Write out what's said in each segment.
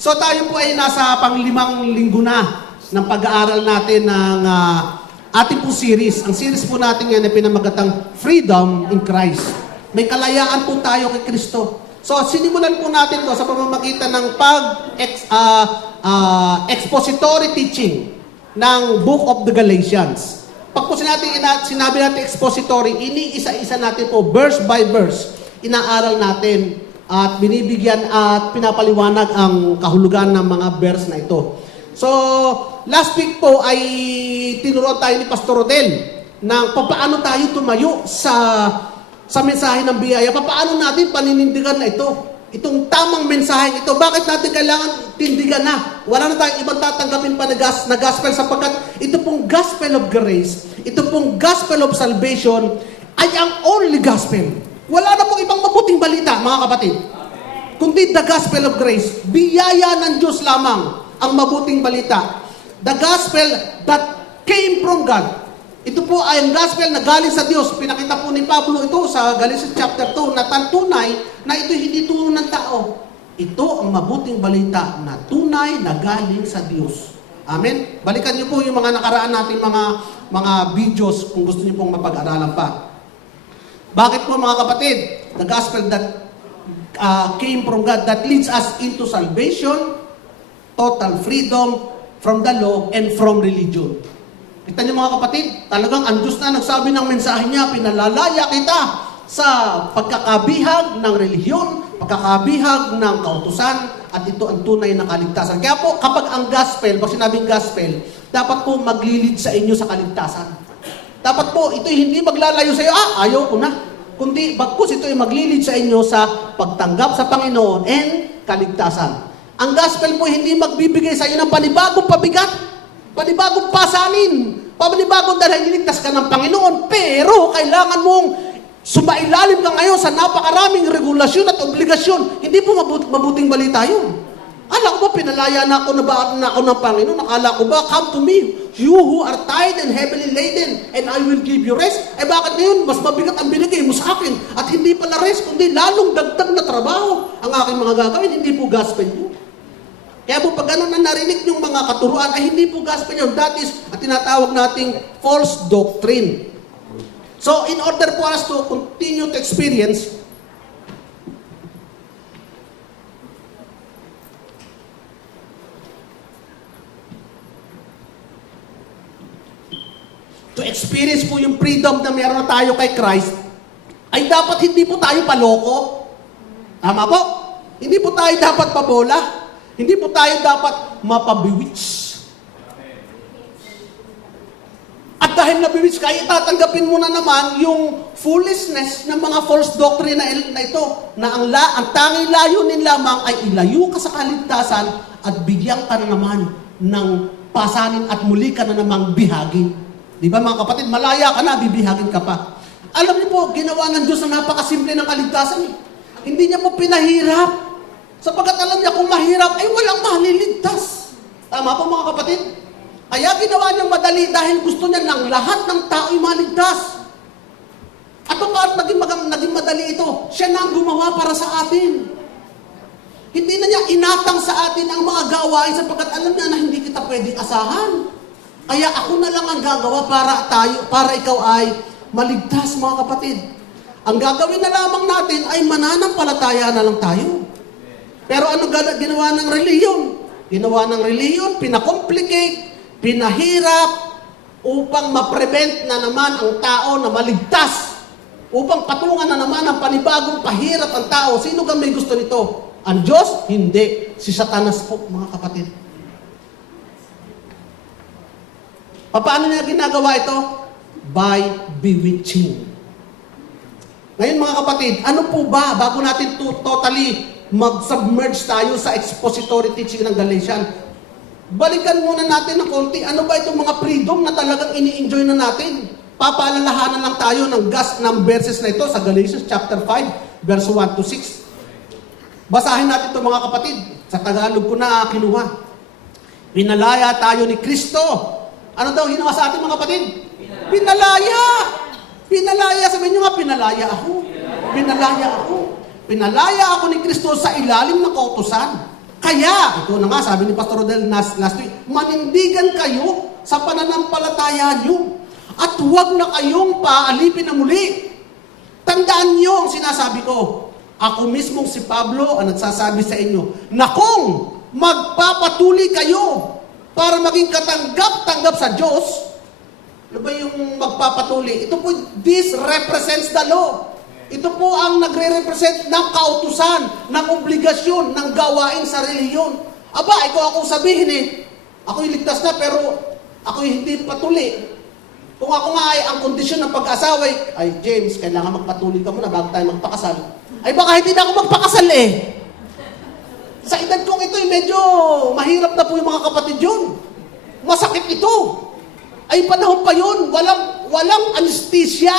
So tayo po ay nasa pang-5 linggo na ng pag-aaral natin ng ating po series. Ang series po natin yan ay pinamagatang Freedom in Christ. May kalayaan po tayo kay Kristo. So sinimulan po natin to sa pamamagitan ng expository teaching ng Book of the Galatians. Pag po sinabi natin expository, iniisa-isa natin po verse by verse, inaaral natin at binibigyan at pinapaliwanag ang kahulugan ng mga verse na ito. So, last week po ay tinuruan tayo ni Pastor Rodel ng paano tayo tumayo sa mensahe ng biyaya. Paano natin paninindigan na ito? Itong tamang mensahe ito. Bakit natin kailangan tindigan na? Wala na tayong ibang tatanggapin pa na gospel sapagkat ito pong gospel of grace, ito pong gospel of salvation ay ang only gospel. Wala na pong ibang mabuting balita, mga kapatid. Kundi the gospel of grace. Biyaya ng Diyos lamang ang mabuting balita. The gospel that came from God. Ito po ay ang gospel na galing sa Diyos. Pinakita po ni Pablo ito sa Galatians chapter 2 na tunay na ito hindi turo ng tao. Ito ang mabuting balita na tunay na galing sa Diyos. Amen? Balikan niyo po yung mga nakaraan natin mga videos kung gusto niyo pong mapag-aralan pa. Bakit po mga kapatid? The gospel that came from God that leads us into salvation, total freedom from the law and from religion. Kita niyo mga kapatid, talagang ang Diyos na nagsabi ng mensahe niya, pinalalaya kita sa pagkakabihag ng relihiyon, pagkakabihag ng kautusan, at ito ang tunay na kaligtasan. Kaya po, kapag ang gospel, pag sinabing gospel, dapat po maglilid sa inyo sa kaligtasan. Dapat po, ito hindi maglalayo sa iyo, ayaw ko na. Kundi, bagkus ito ay maglilid sa inyo sa pagtanggap sa Panginoon and kaligtasan. Ang gospel po hindi magbibigay sa iyo ng panibagong pabigat, panibagong pasanin, panibagong dahil niligtas ka ng Panginoon, pero kailangan mong sumailalim ka ngayon sa napakaraming regulasyon at obligasyon. Hindi po mabuting balita yun. Akala ko ba pinalaya na ako ng Panginoon? Akala ko ba, come to me, you who are tired and heavily laden, and I will give you rest? Eh bakit ngayon, mas mabigat ang binigay mo sa akin? At hindi pala rest, kundi lalong dagdag na trabaho ang aking mga gagawin. Hindi po gospel yun. Kaya po pag gano'n na narinig yung mga katuruan, ay hindi po gospel yun. That is, at tinatawag nating false doctrine. So, in order for us to continue to experience po yung freedom na meron na tayo kay Christ, ay dapat hindi po tayo paloko. Tama po? Hindi po tayo dapat pabola. Hindi po tayo dapat mapabewitch. At dahil nabewitch ka, tatanggapin mo na naman yung foolishness ng mga false doctrine na ito, na ang tanging layunin lamang ay ilayo ka sa kaligtasan at bigyan ka na naman ng pasanin at muli ka na namang bihagin. Di ba mga kapatid, malaya ka na, bibihagin ka pa. Alam niyo po, ginawa ng Diyos na napakasimple ng kaligtasan. Hindi niya po pinahirap. Sapagkat alam niya kung mahirap, ay walang maliligtas. Tama po mga kapatid? Kaya ginawa niyang madali dahil gusto niya ng lahat ng tao ay maligtas. At bakit naging madali ito? Siya na ang gumawa para sa atin. Hindi na niya inatang sa atin ang mga gawain sapagkat alam niya na hindi kita pwedeng asahan. Kaya ako na lang ang gagawa para ikaw ay maligtas, mga kapatid. Ang gagawin na lamang natin ay mananampalataya na lang tayo. Pero ano ginawa ng reliyon? Ginawa ng reliyon, pinakomplicate, pinahirap, upang ma-prevent na naman ang tao na maligtas. Upang patungan na naman ang panibagong pahirap ang tao. Sino ka may gusto nito? Ang Diyos? Hindi. Si Satanas po, mga kapatid. Paano niya ginagawa ito? By bewitching. Ngayon mga kapatid, ano po ba, bago natin totally mag-submerge tayo sa expository teaching ng Galatians, balikan muna natin ng konti, ano ba itong mga freedom na talagang ini-enjoy na natin? Papaalalahanan lang tayo ng verses na ito sa Galatians chapter 5, verse 1 to 6. Basahin natin ito mga kapatid. Sa Tagalog ko na kinuha. Pinalaya tayo ni Kristo. Ano daw ginawa sa ating mga kapatid? Pinalaya! Pinalaya! Sabihin nyo nga, pinalaya ako. Pinalaya ako. Pinalaya ako ni Kristo sa ilalim ng kautusan. Kaya, ito na nga, sabi ni Pastor Rodel last week, manindigan kayo sa pananampalataya nyo. At huwag na kayong paalipin na muli. Tandaan nyo ang sinasabi ko. Ako mismong si Pablo ang nagsasabi sa inyo na kung magpapatuloy kayo para maging katanggap-tanggap sa Diyos, ano ba yung magpapatuloy? Ito po, this represents the law. Ito po ang nagre-represent ng kautusan, ng obligasyon, ng gawain sa reliyon. Aba, ikaw akong sabihin ako'y ligtas na pero ako'y hindi patuli. Kung ako nga ay ang kondisyon ng pag-asawa ay James, kailangan magpatuloy ka muna bago tayo magpakasal. Ay baka hindi na ako magpakasal Sa edad kong ito medyo mahirap na po yung mga kapatid yun. Masakit ito. Ay panahon pa yun, walang anesthesia.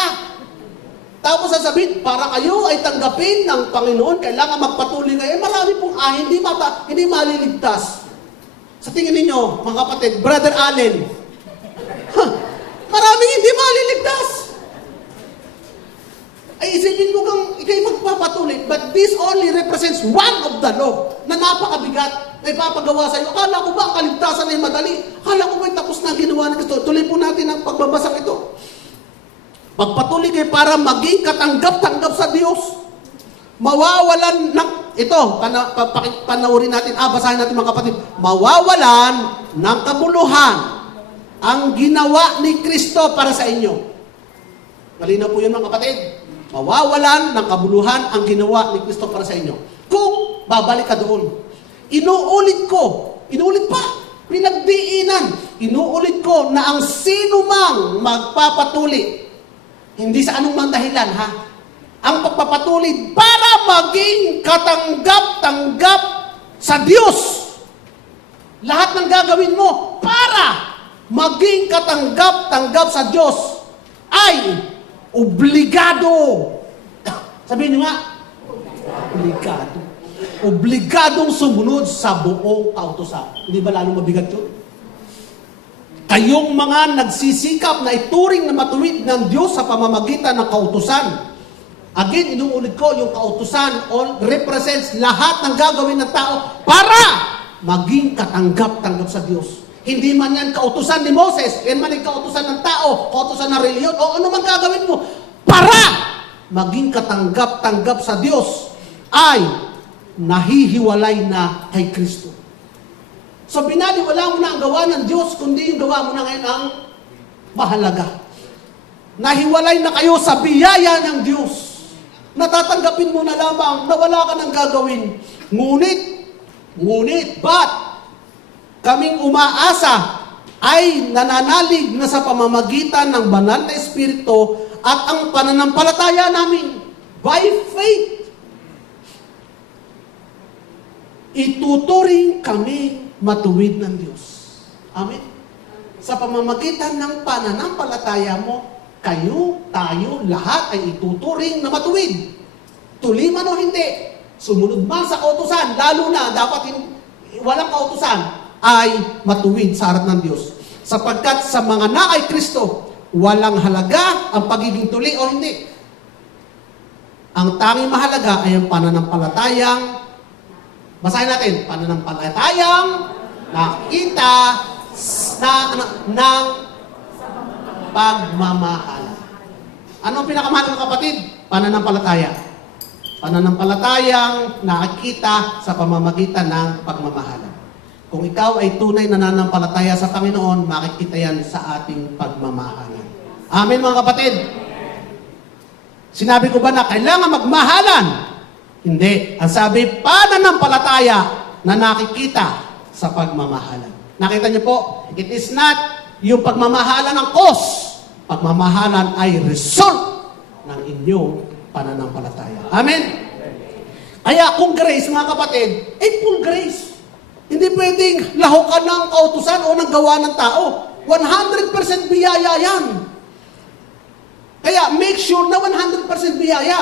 Tapos sasabihin, para kayo ay tanggapin ng Panginoon, kailangan magpatuloy kayo. Marami pong hindi maliligtas. Sa tingin ninyo, mga kapatid, Brother Allen, maraming hindi maliligtas. Ay isipin mo kang ikay magpapatuloy, but this only represents one of the law na napakabigat na ipapagawa sa iyo. Akala ko ba ang kaligtasan ay madali? Akala ko ba tapos na ginawa ng Kristo? Tuloy po natin ang pagbabasang ito. Pagpatuloy kayo para maging katanggap-tanggap sa Diyos. Mawawalan ng, ito, panoorin natin, basahin natin mga kapatid. Mawawalan ng kabuluhan ang ginawa ni Kristo para sa inyo. Malinaw po yun mga kapatid. Mawawalan ng kabuluhan ang ginawa ni Kristo para sa inyo. Kung babalik ka doon. Inuulit pa, pinagdiinan. Inuulit ko na ang sino mang magpapatuloy, hindi sa anong mang dahilan, ang pagpapatuloy para maging katanggap-tanggap sa Diyos. Lahat ng gagawin mo para maging katanggap-tanggap sa Diyos ay obligado. Sabihin nyo nga, obligado. Obligadong sumunod sa buong kautusan. Hindi ba lalong mabigat yun? Kayong mga nagsisikap na ituring na matuwid ng Diyos sa pamamagitan ng kautusan. Again, inuulit ko, yung kautusan all represents lahat ng gagawin ng tao para maging katanggap-tanggap sa Diyos. Hindi man yan kautusan ni Moses, yan man yung kautusan ng tao, kautusan ng reliyon, o ano man gagawin mo, para maging katanggap-tanggap sa Diyos ay nahihiwalay na kay Kristo. So binaliwala mo na ang gawa ng Diyos, kundi yung gawa mo na ngayon ang mahalaga. Nahiwalay na kayo sa biyaya ng Diyos. Natatanggapin mo na lamang na wala ka nang gagawin. Ngunit, kaming umaasa ay nananalig na sa pamamagitan ng banal na Espiritu at ang pananampalataya namin by faith. Ituturing kami matuwid ng Diyos. Amen? Sa pamamagitan ng pananampalataya mo, kayo, tayo, lahat ay ituturing na matuwid. Tuli man o hindi, sumunod man sa kautusan, lalo na dapat walang kautusan, ay matuwid sa harap ng Diyos. Sapagkat sa mga na kay Kristo, walang halaga ang pagiging tuli o hindi. Ang tanging mahalaga ay ang pananampalatayang, basahin natin, pananampalatayang nakita ng pagmamahala. Ano ang pinakamahal ng kapatid? Pananampalataya. Pananampalatayang nakikita sa pamamagitan ng pagmamahala. Kung ikaw ay tunay na nananampalataya sa Panginoon, makikita yan sa ating pagmamahala. Amen mga kapatid? Sinabi ko ba na kailangan magmahalan? Hindi. Ang sabi, pananampalataya na nakikita sa pagmamahalan. Nakita niyo po, it is not yung pagmamahalan ng cause. Pagmamahalan ay result ng inyong pananampalataya. Amen? Kaya kung grace, mga kapatid, full grace. Hindi pwedeng lahukan ng kautusan o ng gawa ng tao. 100% biyaya yan. Kaya make sure na 100% biyaya.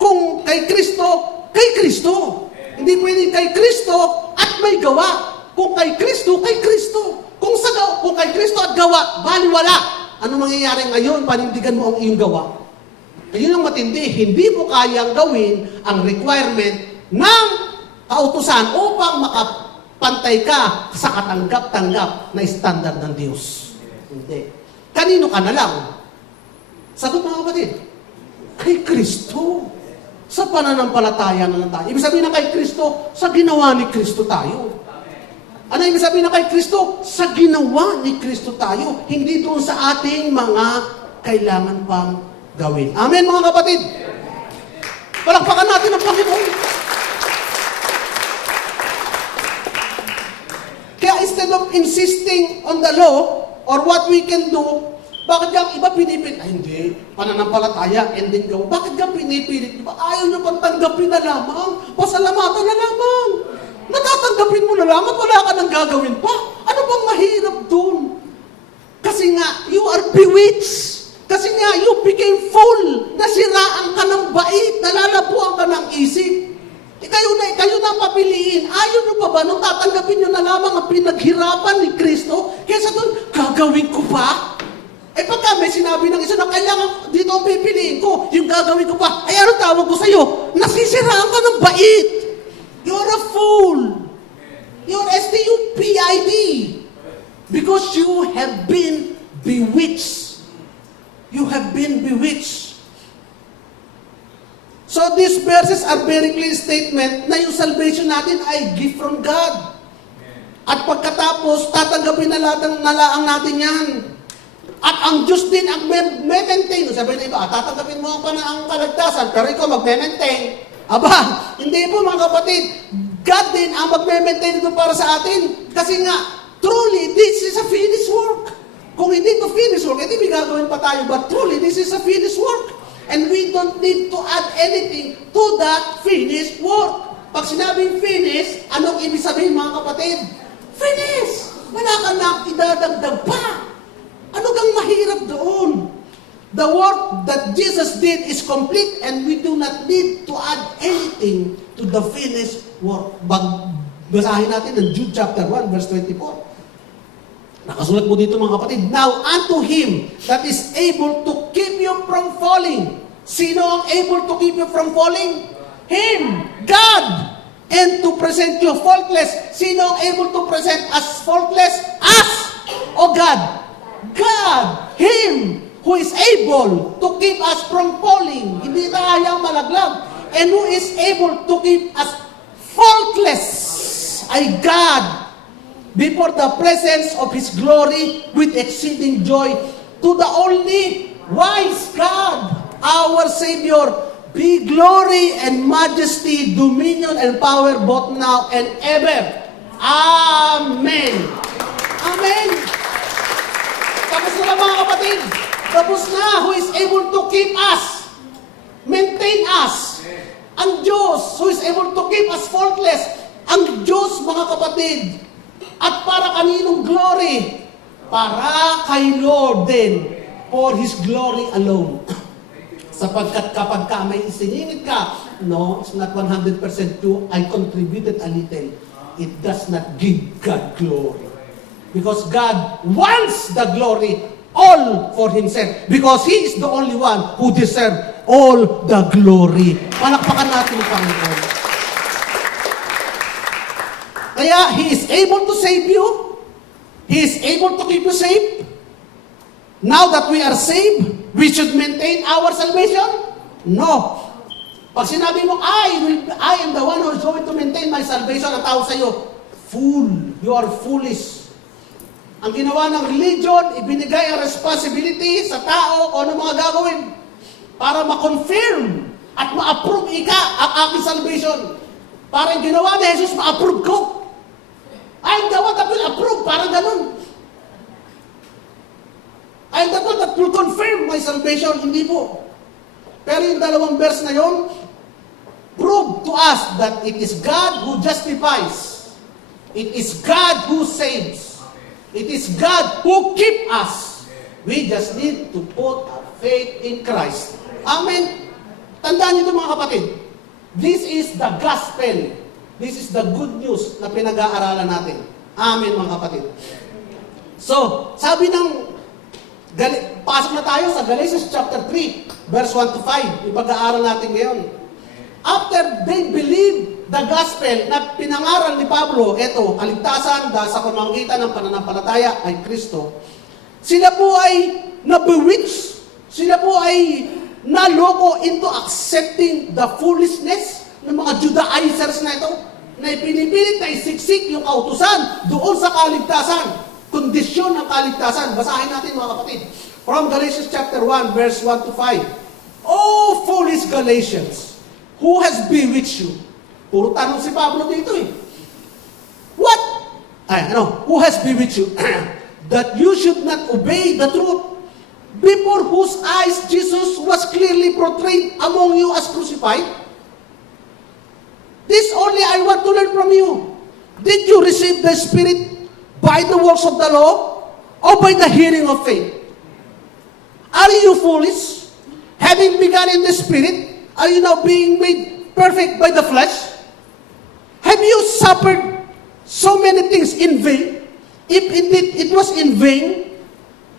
Kung kay Kristo, kay Kristo. Hindi pwedeng kay Kristo at may gawa. Kung kay Kristo, kay Kristo. Kung kay Kristo at gawa, baliwala. Ano mangyayari ngayon? Panindigan mo ang iyong gawa. Ayun ang matindi. Hindi mo kayang gawin ang requirement ng kautusan upang makapantay ka sa katanggap-tanggap na standard ng Diyos. Hindi. Kanino ka na lang? Sagot mga kapatid, kay Kristo. Sa pananampalataya na lang tayo. Ibig sabihin na kay Kristo, sa ginawa ni Kristo tayo. Ano ibig sabihin na kay Kristo? Sa ginawa ni Kristo tayo. Hindi doon sa ating mga kailangan pang gawin. Amen mga kapatid? Palakpakan natin ang Panginoon. Kaya instead of insisting on the law or what we can do, bakit yung iba pinipilit? Ay, hindi. Pananampalataya, and then go. Bakit yung pinipilit? Diba? Ayaw nyo pang tanggapin na lamang. Pasalamatan na lamang. Natatanggapin mo na lamang, wala ka nang gagawin pa. Ano bang mahirap dun? Kasi nga, you are bewitched. Kasi nga, you became full. Nasiraan ka ng bait. Nalalabuan ka ng isip. Kayo na papiliin. Ayaw nyo pa ba nung tatanggapin nyo na lamang ang pinaghirapan ni Kristo? Kesa dun, gagawin ko pa? Eh pagka may sinabi ng isa na kailangan dito ang pipiliin ko, yung gagawin ko pa, ay ano tawag ko sa'yo? Nasisiraan ka ng bait. You're a fool. You're S-T-U-P-I-D. Because you have been bewitched. You have been bewitched. So these verses are very clear statement na yung salvation natin ay gift from God. At pagkatapos, tatanggapin na laang natin yan. At ang Diyos din ang may-maintain. Sabi na iba, tatanggapin mo ang kaligtasan, pero ikaw mag-maintain. Aba, hindi po mga kapatid. God din ang mag-maintain ito para sa atin. Kasi nga, truly, this is a finished work. Kung hindi ito finished work, hindi may gagawin pa tayo. But truly, this is a finished work. And we don't need to add anything to that finished work. Pag sinabing finish, anong ibig sabihin mga kapatid? Finish! Wala ka na idadagdag pa. Ano kang mahirap doon? The work that Jesus did is complete and we do not need to add anything to the finished work. Basahin natin ng Jude chapter 1 verse 24. Nakasulat po dito mga kapatid, now unto Him that is able to keep you from falling. Sino ang able to keep you from falling? Him, God. And to present you faultless. Sino ang able to present us faultless? Us, O God. God, Him who is able to keep us from falling, hindi tayo malaglag, and who is able to keep us faultless, ay God, before the presence of His glory with exceeding joy, to the only wise God, our Savior, be glory and majesty, dominion and power both now and ever. Amen. Amen. Tapos na mga kapatid. Tapos na, who is able to keep us, maintain us. Ang Diyos, who is able to keep us faultless. Ang Diyos, mga kapatid. At para kaninong glory? Para kay Lord din. For His glory alone. Sapagkat kapag ka may isiningit ka, no, it's not 100% true, I contributed a little. It does not give God glory. Because God wants the glory all for Himself. Because He is the only one who deserves all the glory. Palakpakan natin ang Panginoon. Kaya He is able to save you. He is able to keep you safe. Now that we are saved, we should maintain our salvation? No. Pag sinabi mo, I am the one who is going to maintain my salvation, ang tawag sa iyo, fool. You are foolish. Ang ginawa ng religion, ibinigay ang responsibility sa tao o ano mga gagawin para ma-confirm at ma-approve ang aking salvation. Para yung ginawa ni Jesus, ma-approve ko. I'm the one that will approve, parang ganun. I'm the one that will confirm my salvation. Hindi po. Pero yung dalawang verse na yon, prove to us that it is God who justifies. It is God who saves. It is God who keep us. We just need to put our faith in Christ. Amen. Tandaan niyo ito mga kapatid. This is the gospel. This is the good news na pinag-aaralan natin. Amen mga kapatid. So, sabi ng pasok na tayo sa Galatians chapter 3, verse 1 to 5. Ipag-aaral natin ngayon. After they believed the gospel na pinangaral ni Pablo, eto, kaligtasan dahil sa pamamagitan ng pananampalataya kay Kristo, sila po ay na-bewitch, sila po ay naloko into accepting the foolishness ng mga Judaizers na ito, na pinipilit na isiksik yung kautusan doon sa kaligtasan, kondisyon ng kaligtasan. Basahin natin mga kapatid. From Galatians chapter 1, verse 1 to 5. Oh, foolish Galatians, who has bewitched you? Puro tanong si Pablo dito eh. What? Who has bewitched you? That you should not obey the truth, before whose eyes Jesus was clearly portrayed among you as crucified? This only I want to learn from you. Did you receive the Spirit by the works of the law, or by the hearing of faith? Are you foolish? Having begun in the Spirit, are you now being made perfect by the flesh? Have you suffered so many things in vain, if indeed it was in vain?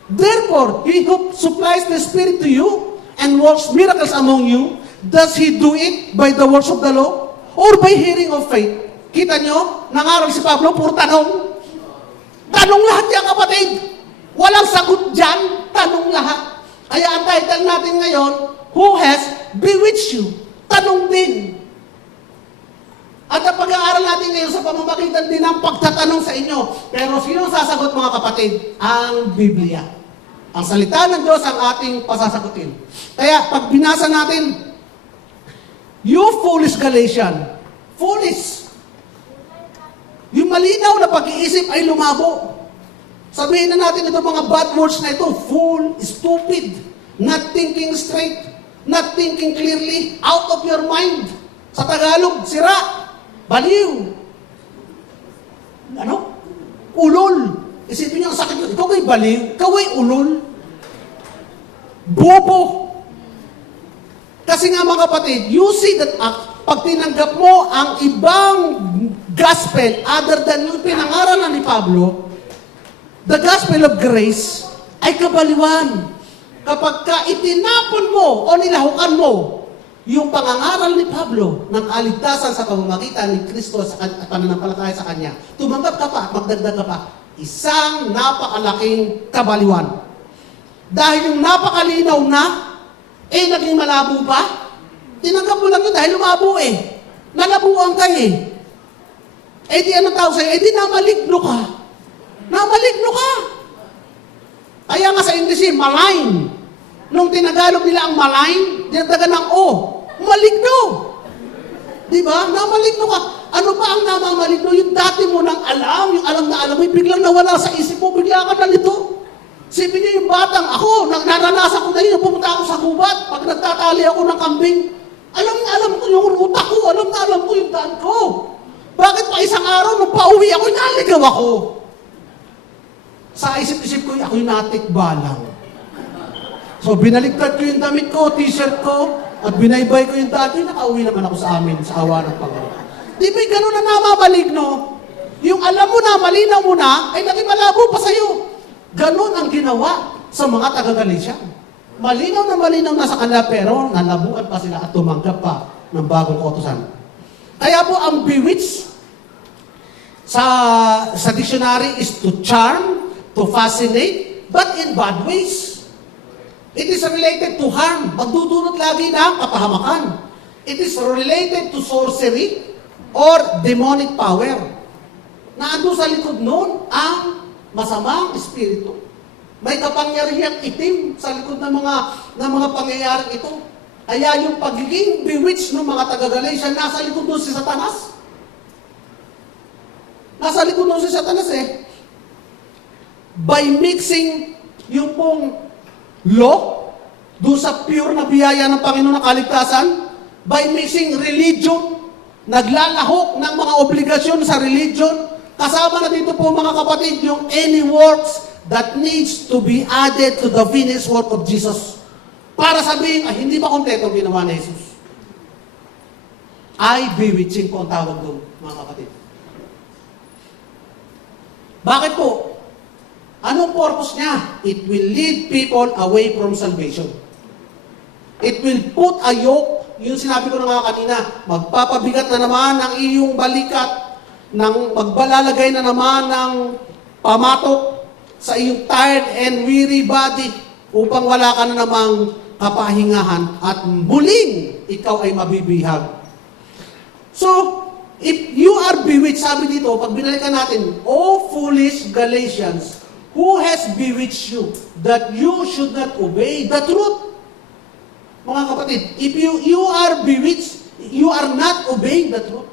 Therefore, he who supplies the Spirit to you and works miracles among you, does he do it by the works of the law, or by hearing of faith? Kita nyo, nangaral si Pablo, puro tanong. Tanong lahat yan, kapatid. Walang sagot dyan, tanong lahat. Kaya ang title natin ngayon, Who has bewitched you? Tanong din. At ang pag-aaral natin ngayon sa pamamagitan din ng pagtatanong sa inyo. Pero sino sasagot mga kapatid? Ang Biblia. Ang salita ng Diyos ang ating pasasagutin. Kaya pag binasa natin, you foolish Galatian, foolish. Yung malinaw na pag-iisip ay lumabo. Sabihin na natin ito mga bad words na ito, fool, stupid, not thinking straight, not thinking clearly, out of your mind. Sa Tagalog, sira, baliw. Ulol. Isipin niyo ang sakit yun. Ikaw ay baliw, ikaw ay ulol. Bobo. Kasi nga mga kapatid, you see that pag tinanggap mo ang ibang gospel other than yung pinangaralan ni Pablo, the gospel of grace ay kabaliwan. Kapag ka itinapon mo o nilahukan mo yung pangangaral ni Pablo ng kaligtasan sa pamamagitan ni Kristo at pananampalataya sa Kanya, tumanggap ka pa at magdagdag ka pa, isang napakalaking kabaliwan. Dahil yung napakalinaw na, naging malabo pa, tinanggap mo lang yun dahil lumabo Nalabuan ka di anong tawag sa'yo? Di namaligno ka. Namaligno ka. Kaya nga sa English, malign. Nung tinagalog nila ang malign, dinagdagan ng O. Maligno. Diba? Namaligno ka. Ano ba ang namamaligno? Yung dati mo nang alam, yung alam na alam mo, biglang nawala sa isip mo, bigla ka nalito. Sipin niyo yung batang ako, naranasan ko na yun, pumunta ako sa gubat, pag nagtatali ako ng kambing, alam na alam ko yung ruta ko, alam na alam ko yung daan ko. Bakit pa isang araw, nung pauwi ako, naligaw ako? Sa isip-isip ko, ako yung natikbalang. So, binaligtad ko yung damit ko, t-shirt ko, at binaybay ko yung dati, nakauwi naman ako sa amin, sa awa ng Panginoon. Di ba gano'n na namamaligno? Yung alam mo na, malinaw mo na, ay naging malabo pa sa'yo. Ganon ang ginawa sa mga taga-Galatia. Malinaw na sa kanila, pero nalabuan pa sila at tumanggap pa ng bagong kautusan. Kaya po ang bewitch sa dictionary is to charm, to fascinate, but in bad ways. It is related to harm. Magdudulot lagi ng kapahamakan. It is related to sorcery or demonic power. Naando sa likod noon ang masamang espiritu. May kapangyarihang itim sa likod ng mga pangyayaring ito. Kaya yung pagiging bewitched ng mga taga-Galatia, nasa likod doon si Satanas. Nasa likod doon si Satanas By mixing yung pong law, doon sa pure na biyaya ng Panginoon ng kaligtasan, by mixing religion, naglalahok ng mga obligasyon sa religion, kasama na dito po mga kapatid, yung any works that needs to be added to the finished work of Jesus. Para sabihin, hindi ba kontento ang ginawa ni Jesus? Ay, bewitching po ang tawag doon, mga kapatid. Bakit po? Anong purpose niya? It will lead people away from salvation. It will put a yoke, yung sinabi ko na nga kanina, magpapabigat na naman ang iyong balikat, magbalalagay na naman ng pamatok sa iyong tired and weary body upang wala ka na namang kapahingahan at muling ikaw ay mabibihag. So, if you are bewitched, sabi dito, pag binalikan natin, O foolish Galatians, who has bewitched you that you should not obey the truth? Mga kapatid, if you are bewitched, you are not obeying the truth.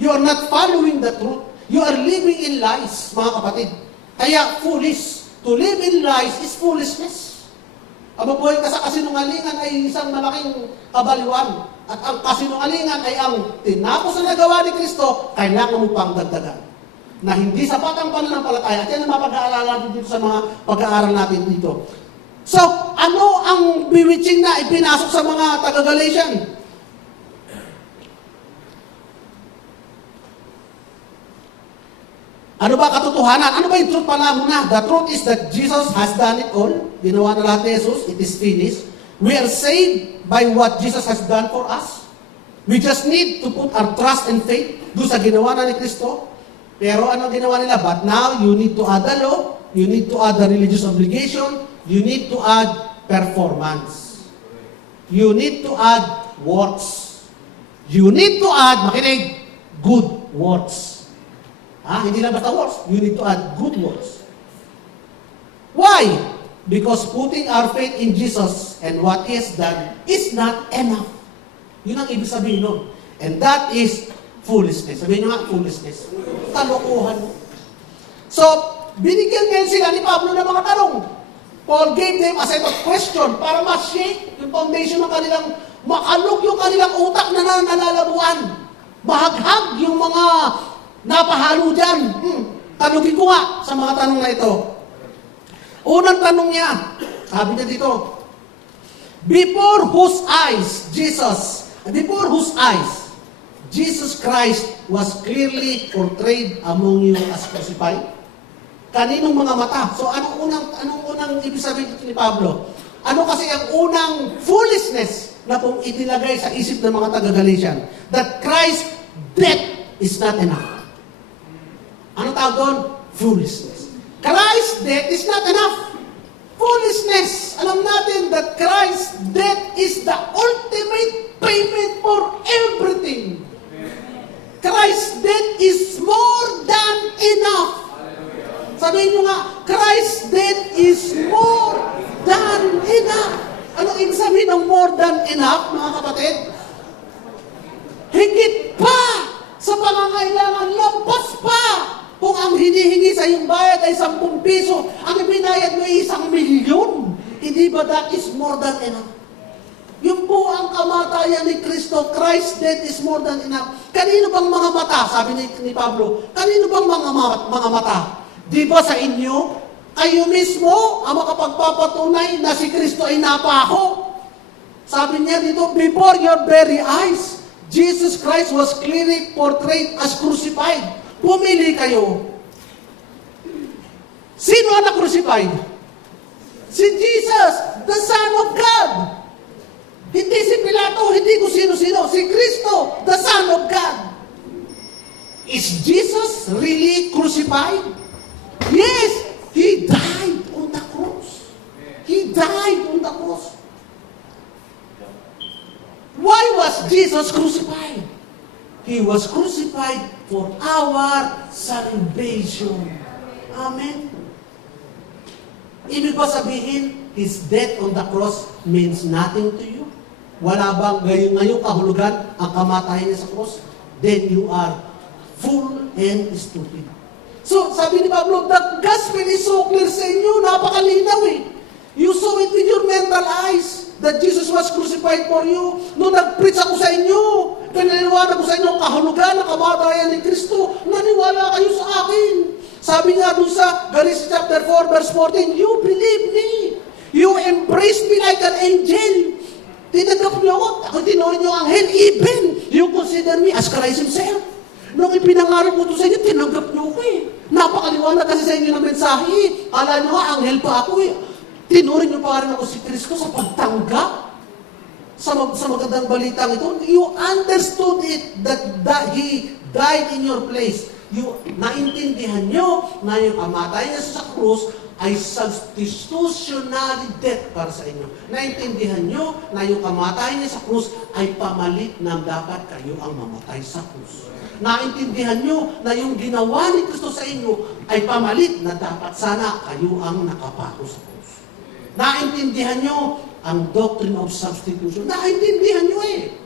You are not following the truth. You are living in lies, mga kapatid. Kaya foolish. To live in lies is foolishness. Ang mabuhay ka sa kasinungalingan ay isang malaking kabaliwan. At ang kasinungalingan ay ang tinapos na nagawa ni Kristo, kailangan mo pang dagdagan. Na hindi sapat ang pananampalataya. At yan ang mapag-aalala natin dito sa mga pag-aaral natin dito. So, ano ang bewitching na ipinasok sa mga taga-Galatian? Ano ba katotohanan? Ano ba yung truth pala muna? The truth is that Jesus has done it all. Ginawa na lahat ni Jesus. It is finished. We are saved by what Jesus has done for us. We just need to put our trust and faith doon sa ginawa na ni Kristo. Pero ano ginawa nila? But now, you need to add the law. You need to add the religious obligation. You need to add performance. You need to add works. You need to add, makinig, good works. Hindi lang basta works. You need to add good works. Why? Because putting our faith in Jesus and what He has done is not enough. Yun ang ibig sabihin nun. And that is foolishness. Sabihin nyo nga, foolishness. Kalokohan. So, binigyan ngayon sila ni Pablo ng mga tanong. Paul gave them a set of question para ma-shake yung foundation ng kanilang, makalog yung kanilang utak na nalalabuan. Mahaghag yung mga napahalo dyan. Tanungin ko nga sa mga tanong na ito. Unang tanong niya, sabi niya dito, before whose eyes Jesus Christ was clearly portrayed among you as crucified? Kaninong mga mata? So anong unang ibig sabihin ni Pablo? Ano kasi ang unang foolishness na kung itinagay sa isip ng mga taga-Galatian? That Christ's death is not enough. Ano tawag doon? Foolishness. Christ's death is not enough. Foolishness. Alam natin that Christ's death is the ultimate payment for everything. Christ's death is more than enough. Sabihin nyo nga, Christ's death is more than enough. Anong ibig sabihin ng more than enough, mga kapatid? Higit pa sa pangangailangan, lampas pa. Kung ang hinihingi sa iyong bayad ay 10 piso, ang ibinayad mo ay 1 milyon. Hindi ba that is more than enough? Yun po ang kamatayan ni Kristo. Christ's death is more than enough. Kanino bang mga mata? Sabi ni Pablo, kanino bang mga mata? Di ba sa inyo, kayo mismo ang makapagpapatunay na si Kristo ay napako? Sabi niya dito, before your very eyes, Jesus Christ was clearly portrayed as crucified. Pumili kayo. Sino ang na-crucified? Si Jesus, the Son of God. Hindi si Pilato, hindi ko sino-sino. Si Kristo, the Son of God. Is Jesus really crucified? Yes, He died on the cross. He died on the cross. Why was Jesus crucified? He was crucified for our salvation. Amen. Ibig ba sabihin, His death on the cross means nothing to you? Wala bang ngayong kahulugan ang kamatayan niya sa cross? Then you are fool and stupid. So, sabi ni Pablo, the gospel is so clear sa inyo, napakalinaw eh. You saw it with your mental eyes that Jesus was crucified for you. Nung nag-preach ako sa inyo, pinaniwala ko sa inyo ang kahulugan ng kamatayan ni Kristo, naniwala kayo sa akin. Sabi nga doon sa Galatians chapter 4 verse 14, you believe me. You embrace me like an angel. Tinanggap niyo ako tinuring niyo ang anghel, even you consider me as Christ Himself. Nung ipinangarap ko ito sa inyo, tinanggap niyo ko eh. Napakaliwanag kasi sa inyo ng mensahe. Ala niyo nga, anghel pa ako eh. Tinuring niyo pa rin ako si Kristo sa pagtanggap. sa magandang balitang ito, you understood it that He died in your place. Naintindihan nyo na yung kamatayan niya sa krus ay substitutionary death para sa inyo. Naintindihan nyo na yung kamatayan niya sa krus ay pamalit na dapat kayo ang mamatay sa krus. Naintindihan nyo na yung ginawa ni Kristo sa inyo ay pamalit na dapat sana kayo ang nakapako sa krus. Naintindihan nyo ang doctrine of substitution. Naintindihan nyo eh.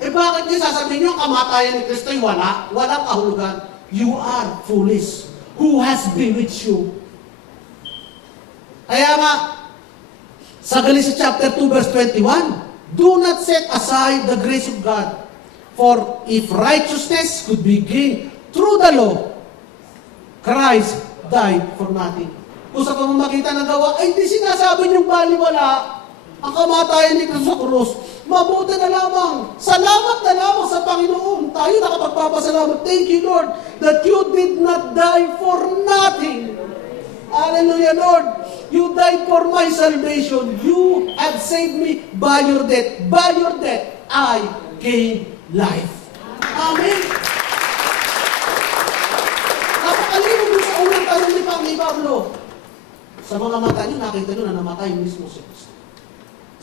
Eh bakit niya sasabihin nyo ang kamatayan ni Kristo ay walang kahulugan? You are foolish. Who has bewitched you? Kaya nga, sa Galatians chapter 2 verse 21, do not set aside the grace of God. For if righteousness could be gained through the law, Christ died for nothing. Kung sa pamamagitan ng gawa, ay di sinasabi niyong baliwala ang kamatayan ni Kristo sa krus. Mabuti na lamang. Salamat na lamang sa Panginoon. Tayo nakapagpapasalamat. Thank you, Lord, that you did not die for nothing. Hallelujah, Lord. You died for my salvation. You have saved me by your death. By your death, I gained life. Amen. Napakalino doon sa unang tanong ni Pablo. Sa mga mata niyo, nakita niyo na namatay mismo si Kristo.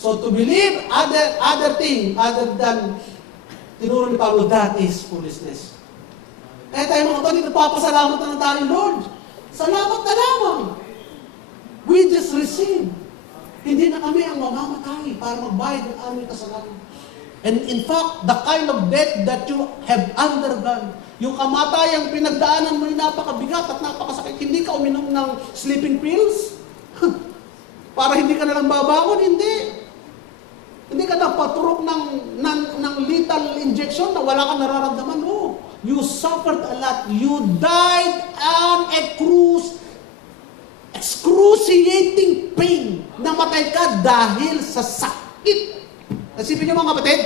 So to believe other thing other than tinuro ni Pablo, that is foolishness. Kaya tayo mga kapatid, nagpapasalamat na tayo, Lord. Salamat na lamang. We just receive. Hindi na kami ang mamamatay para magbayad ng aming kasalanan. And in fact, the kind of death that you have undergone, yung kamatayang pinagdaanan mo ay napakabigat at napakasakit. Hindi ka uminom ng sleeping pills para hindi ka nalang babangon, hindi. Hindi ka napaturok ng lethal injection na wala kang nararamdaman. No. You suffered a lot. You died on a cross. Excruciating pain. Namatay ka dahil sa sakit. Nasipin niyo mga kapatid,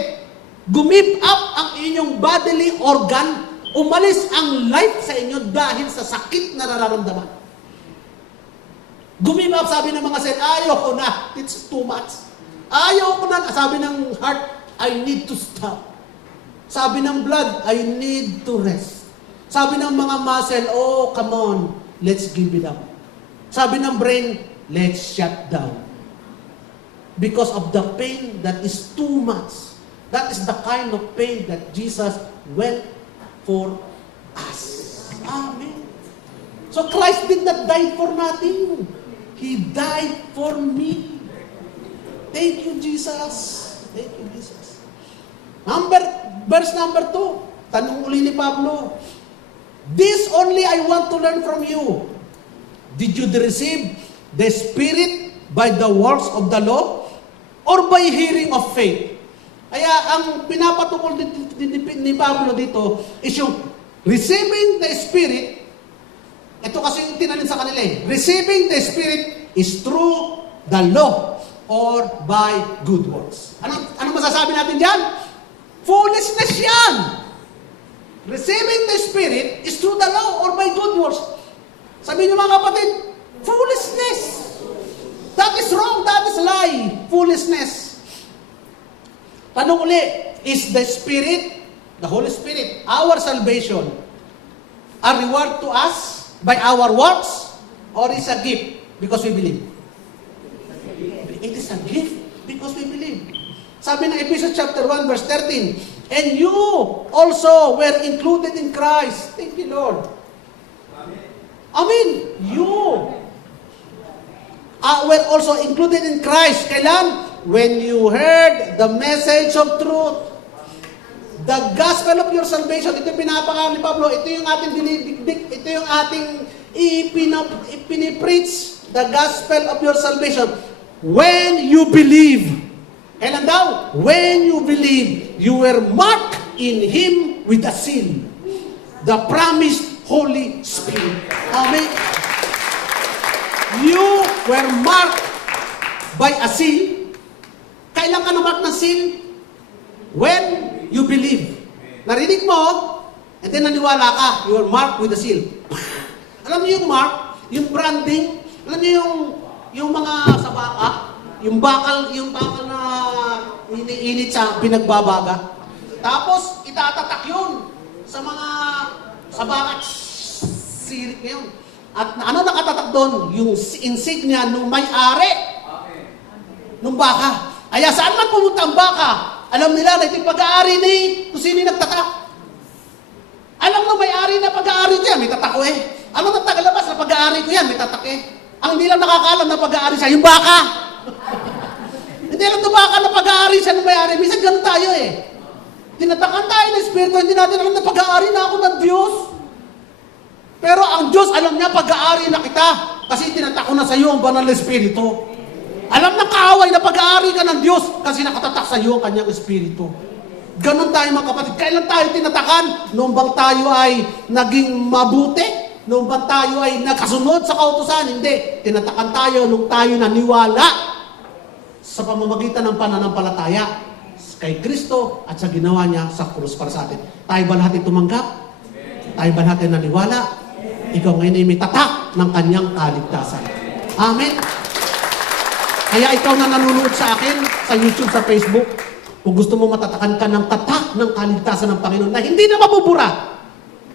gumip up ang inyong bodily organ, umalis ang life sa inyo dahil sa sakit na nararamdaman. Gumip up, sabi ng mga cell, ayoko na. It's too much. Ayaw ko na. Sabi ng heart, I need to stop. Sabi ng blood, I need to rest. Sabi ng mga muscle, oh, come on, let's give it up. Sabi ng brain, let's shut down. Because of the pain that is too much. That is the kind of pain that Jesus went for us. Amen. So Christ did not die for nothing. He died for me. Thank you, Jesus. Thank you, Jesus. Verse number 2. Tanong uli ni Pablo. This only I want to learn from you. Did you receive the Spirit by the works of the law or by hearing of faith? Kaya ang pinapatungkol ni Pablo dito is yung receiving the Spirit. Ito kasi yung tinalin sa kanila eh. Receiving the Spirit is through the law or by good works. Ano masasabi natin dyan? Foolishness yan! Receiving the Spirit is through the law or by good works. Sabihin niyo mga kapatid, foolishness! That is wrong, that is lie. Foolishness. Tanong uli, is the Spirit, the Holy Spirit, our salvation, a reward to us by our works or is a gift because we believe? It is a gift because we believe. Sabi ng Ephesians chapter 1 verse 13, and you also were included in Christ. Thank you, Lord. Amen. You were also included in Christ. Kailan? When you heard the message of truth. The gospel of your salvation. Ito yung pinapakala ni Pablo. Ito yung ating dinidikdik. Ito yung ating ipinipreach. The gospel of your salvation. When you believe. Kailan daw? When you believe, you were marked in Him with a seal. The promised Holy Spirit. Amen. You were marked by a seal. Kailan ka na-mark ng seal? When you believe. Narinig mo, and then naniwala ka, you were marked with a seal. Alam niyo yung mark, yung branding, alam niyo yung mga sa baka, yung bakal na iniinit sa pinagbabaga. Tapos, itatatak yun sa bakit sirit ngayon. At ano nakatatak doon? Yung insignia ng may-ari ng baka. Kaya saan man pumunta ang baka, alam nila na ito yung pag-aari ni kung sino yung nagtatak. Alam na may-ari na pag-aari ko yan, may tatak ko eh. Alam na tagalabas na pag-aari ko yan, may tatak eh. Ang hindi lang nakakaalam na pag-aari siya, yung baka. Hindi lang na baka na pag-aari siya ng may-ari. Minsan ganun tayo eh. Tinatakan tayo ng Espiritu, hindi natin alam na pag-aari na ako ng Diyos. Pero ang Diyos, alam niya, pag-aari na kita. Kasi tinatak ko na sa iyo ang banal na Espiritu. Alam ng kaaway na pag-aari ka ng Diyos kasi nakatatak sa iyo ang kanyang Espiritu. Ganon tayo mga kapatid. Kailan tayo tinatakan? Noong bang tayo ay naging mabuti? Noong bang tayo ay nakasunod sa kautusan? Hindi. Tinatakan tayo nung tayo naniwala sa pamamagitan ng pananampalataya kay Kristo at sa ginawa niya sa krus para sa atin. Tayo ba natin tumanggap? Tayo ba natin naniwala? Ikaw ngayon ay may tatak ng kanyang kaligtasan. Amen. Kaya ikaw na nanonood sa akin, sa YouTube, sa Facebook, kung gusto mo matatakan ka ng tatak ng kaligtasan ng Panginoon na hindi na mabubura.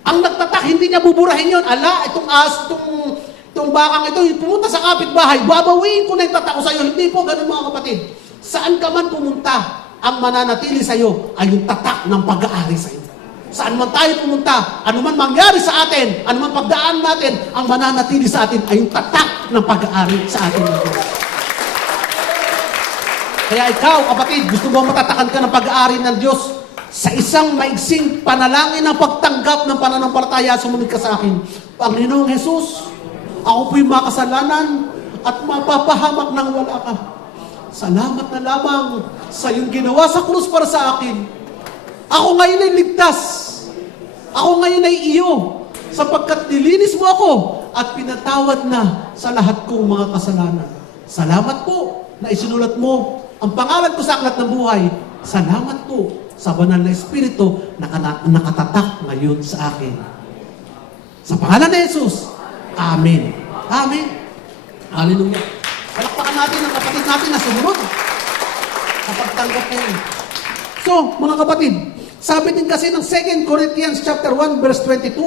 Ang nagtatak, hindi niya buburahin yun. Ala, itong bakang ito, pumunta sa kapitbahay, babawiin ko na yung tatak ko sa iyo. Hindi po, ganun mga kapatid. Saan ka man pumunta, ang mananatili sa iyo ay yung tatak ng pag-aari sa iyo. Saan man tayo pumunta, ano man mangyari sa atin, ano man pagdaan natin, ang mananatili sa atin ay yung tatak ng pag-aari sa atin. Kaya ikaw, kapatid, gusto mo matatakan ka ng pag-aari ng Diyos sa isang maigsing panalangin ng pagtanggap ng pananampalataya, sumunod ka sa akin. Panginoong Jesus, ako po'y makasalanan at mapapahamak ng wala ka. Salamat na lamang sa iyong ginawa sa krus para sa akin. Ako ngayon ay ligtas. Ako ngayon ay iyo, sapagkat nilinis mo ako at pinatawad na sa lahat kong mga kasalanan. Salamat po na isinulat mo ang pangalan ko sa aklat ng buhay. Salamat po sa banal na Espiritu na nakatatak ngayon sa akin. Sa pangalan ni Jesus. Amen. Amen. Hallelujah. Palakpakan natin ang kapatid natin na sumunod sa pagtanggap niya. So, mga kapatid, sabi din kasi ng 2 Corinthians chapter 1 verse 22,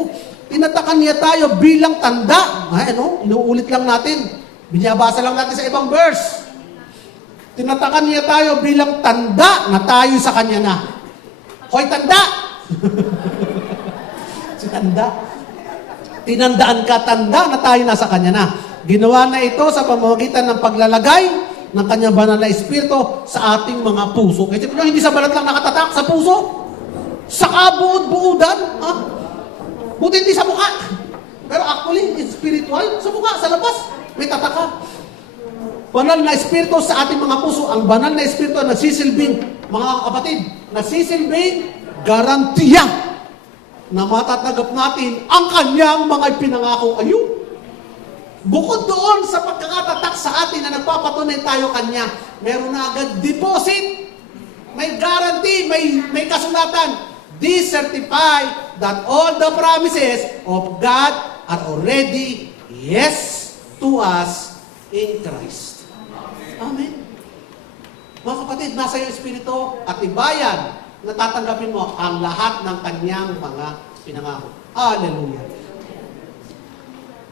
tinatakan niya tayo bilang tanda. Inuulit lang natin. Binabasa lang natin sa ibang verse. Tinatakan niya tayo bilang tanda na tayo sa Kanya na. Hoy, tanda! Si tanda. Tinandaan ka, tanda na tayo na sa Kanya na. Ginawa na ito sa pamamagitan ng paglalagay ng Kanyang banal na Espiritu sa ating mga puso. Kasi hindi sa balat lang nakatatak, sa puso. Sa kabuod-buudan. Buti hindi sa mukha. Pero actually, it's spiritual. Sa mukha, sa labas, may tataka. Banal na Espiritu sa ating mga puso. Ang banal na Espiritu na nagsisilbing, mga kapatid, nagsisilbing garantiya na matatanggap natin ang kanyang mga pinangako. Ayun. Bukod doon sa pagkakatatak sa atin na nagpapatunay tayo kanya, meron na agad deposit. May guarantee, may kasulatan. This certify that all the promises of God are already yes to us in Christ. Amen. Mga kapatid, nasa iyo Espiritu at tibayan na tatanggapin mo ang lahat ng kanyang mga pinangako. Hallelujah.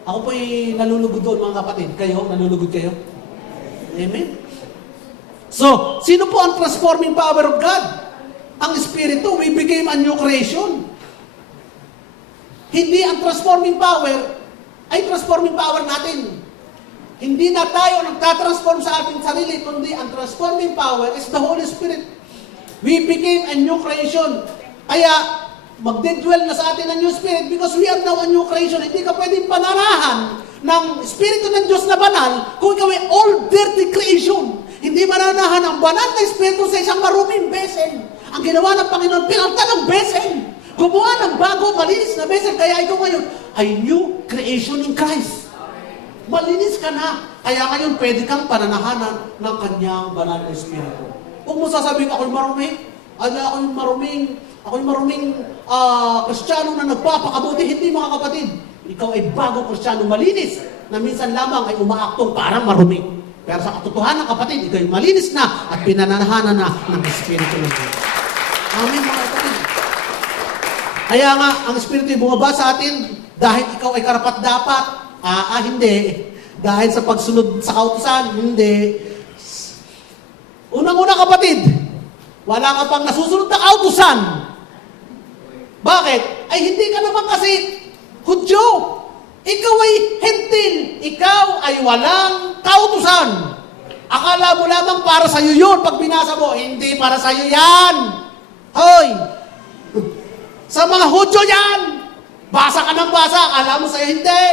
Ako po'y nalulugod doon, mga kapatid. Kayo, nalulugod kayo? Amen. So, sino po ang transforming power of God? Ang Espiritu, we became a new creation. Hindi ang transforming power ay transforming power natin. Hindi na tayo nagtatransform sa ating sarili, kundi ang transforming power is the Holy Spirit. We became a new creation. Kaya, magdedwell na sa atin ang new spirit because we are now a new creation. Hindi ka pwedeng panarahan ng Espiritu ng Diyos na banal kung ikaw ay old, dirty creation. Hindi mananahan ang banal na Espiritu sa isang maruming vessel. Ang ginawa ng Panginoon, pinalta ng vessel. Gumawa ng bago, malinis na vessel. Kaya ikaw ngayon ay new creation in Christ. Malinis ka na. Kaya ngayon pwede kang pananahanan ng kanyang banal na Espiritu. Huwag mo sasabihin, ako'y marumi. Ako'y maruming Kristiyano na nagpapakabuti. Hindi, mga kapatid. Ikaw ay bago Kristiyano malinis na minsan lamang ay umaaktong parang marumi. Pero sa katotohanan, kapatid, ikaw'y malinis na at pinananahanan na ng Espiritu ng Diyos. Amen, mga kapatid. Kaya nga, ang Espiritu bumaba sa atin dahil ikaw ay karapat-dapat. Hindi. Dahil sa pagsunod sa kautusan, hindi. Unang-una, kapatid, wala ka pang nasusunod na kautusan. Bakit? Ay hindi ka naman kasi Hudyo. Ikaw ay hentil. Ikaw ay walang kautusan. Akala mo lamang para sa'yo yun pag binasa mo. Hindi para sa'yo yan. Hoy! Sa mga Hudyo yan! Basa ka ng basa. Akala mo sa'yo hindi.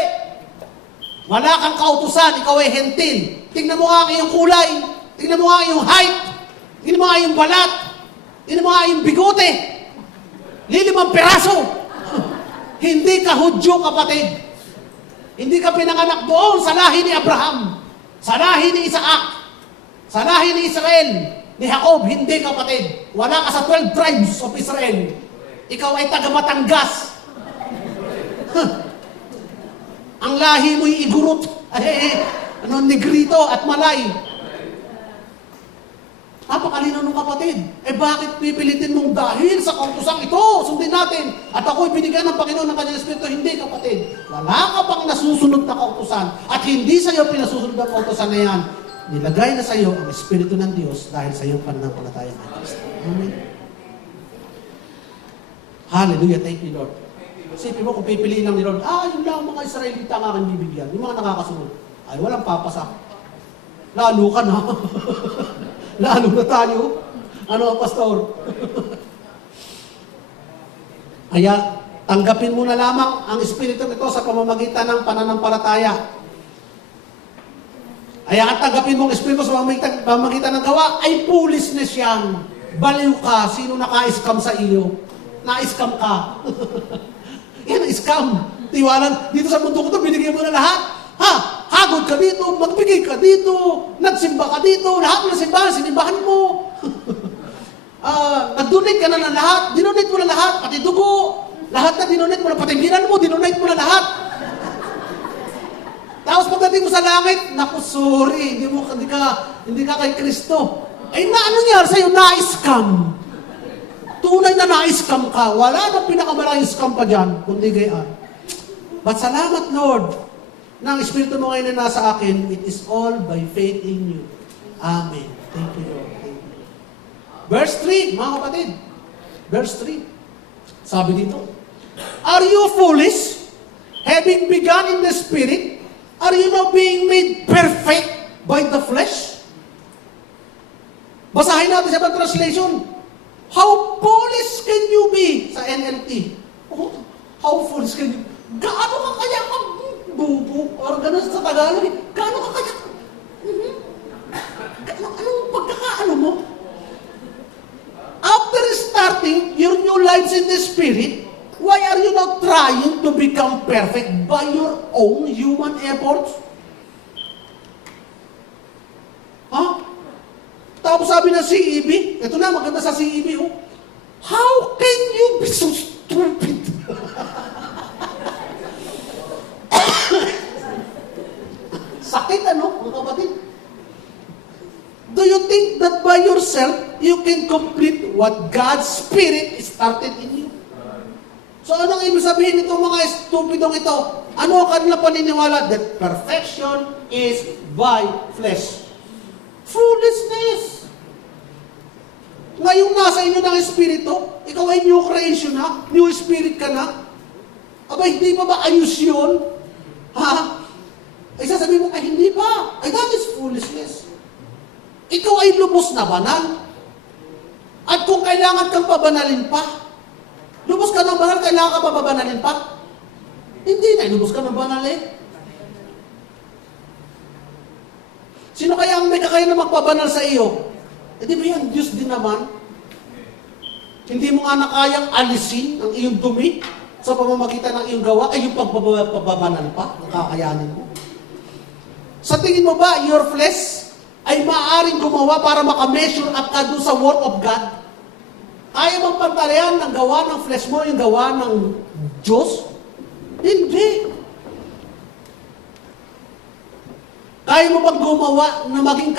Wala kang kautusan. Ikaw ay hentil. Tingnan mo nga ang iyong kulay. Tingnan mo nga ang iyong height. Tingnan mo nga ang iyong balat. Tingnan mo nga ang iyong bigote. 5 peraso. Hindi ka Hudyo, kapatid. Hindi ka pinanganak doon sa lahi ni Abraham, sa lahi ni Isaac, sa lahi ni Israel, ni Jacob. Hindi, kapatid. Wala ka sa 12 tribes of Israel. Ikaw ay taga Batangas. Ang lahi mo'y Igurot, Negrito at Malay. Napakalinaw ng kapatid. Bakit pipilitin mong dahil sa kautusang ito, sundin natin, at ako'y binigyan ng Panginoon ng kanyang Espiritu? Hindi, kapatid. Wala ka pang nasusunod na kautusan, at hindi sa iyo pinasusunod na kautusan na yan. Nilagay na sa iyo ang Espiritu ng Diyos dahil sa iyong pananampalataya ng Kristo. Amen. Hallelujah. Thank you, Lord. Isipin mo kung pipiliin lang ni Lord, yun lang mga Israelita ang aking bibigyan. Yung mga nakakasunod, ay walang papasa. Lalo ka na. Lalo na tayo. Ano, Pastor? Kaya, tanggapin mo na lamang ang Espiritu nito sa pamamagitan ng pananampalataya. Kaya ang tanggapin mong Espiritu sa pamamagitan ng gawa ay foolishness yan. Baliw ka. Sino naka-scam sa iyo? Na-scam ka. Yan ang scam. Tiwalan. Dito sa mundo ko ito, binigyan mo na lahat. Hagod ka dito, magbigay ka dito, nagsimba ka dito, lahat ng simbahan, sinimbahan mo. Nag-donate ka na ng lahat, dinonate mo na lahat, pati dugo, lahat na dinonate mo na, pati binan mo, dinonate mo na lahat. Tapos pagdating mo sa langit, naku, sorry, hindi ka kay Kristo. Ay, ano nangyari sa'yo? Na-scam. Tunay na na-scam ka. Wala na pinakamalaking scam pa dyan, kundi gayaan. But salamat, Lord, na ang Espiritu mo ngayon na nasa akin, it is all by faith in you. Amen. Thank you, Lord. Thank you. Verse 3, mga kapatid. Verse 3. Sabi dito, are you foolish? Having begun in the Spirit, are you now being made perfect by the flesh? Basahin natin sa ibang translation. How foolish can you be? Sa NLT. How foolish can you? Gaano ka kaya bubo, or gano'n sa Tagalog, gaano ka kaya? Anong pagkakaano mo? After starting your new lives in the Spirit, why are you not trying to become perfect by your own human efforts? Tapos sabi ng CEB, ito na, maganda sa CEB, how can you be so stupid? Sakit, mga kapatid? Do you think that by yourself, you can complete what God's Spirit started in you? So, anong ibig sabihin nito mga stupidong ito? Ano ang kanila paniniwala? That perfection is by flesh. Foolishness! Ngayong nasa inyo ng Espiritu, ikaw ay new creation na, new spirit ka na, hindi pa ba ayos yun? Ay sasabihin mo, hindi pa. Ay, that is foolishness. Ikaw ay lubos na banal. At kung kailangan kang pabanalin pa, lubos ka ng banal, kailangan ka pa pabanalin pa? Hindi na, lubos ka ng banal eh. Sino kaya ang may kakaya na magpabanal sa iyo? Di ba yan, Diyos din naman? Hindi mo nga na kayang alisin ang iyong dumi sa pamamagitan ng iyong gawa, ay yung pagpabanal pa, nakakayanin mo. Sa tingin mo ba, your flesh ay maaaring gumawa para makameasure up ka doon sa work of God? Kaya bang pantalayan ng gawa ng flesh mo yung gawa ng Diyos? Hindi. Kaya mo bang gumawa na maging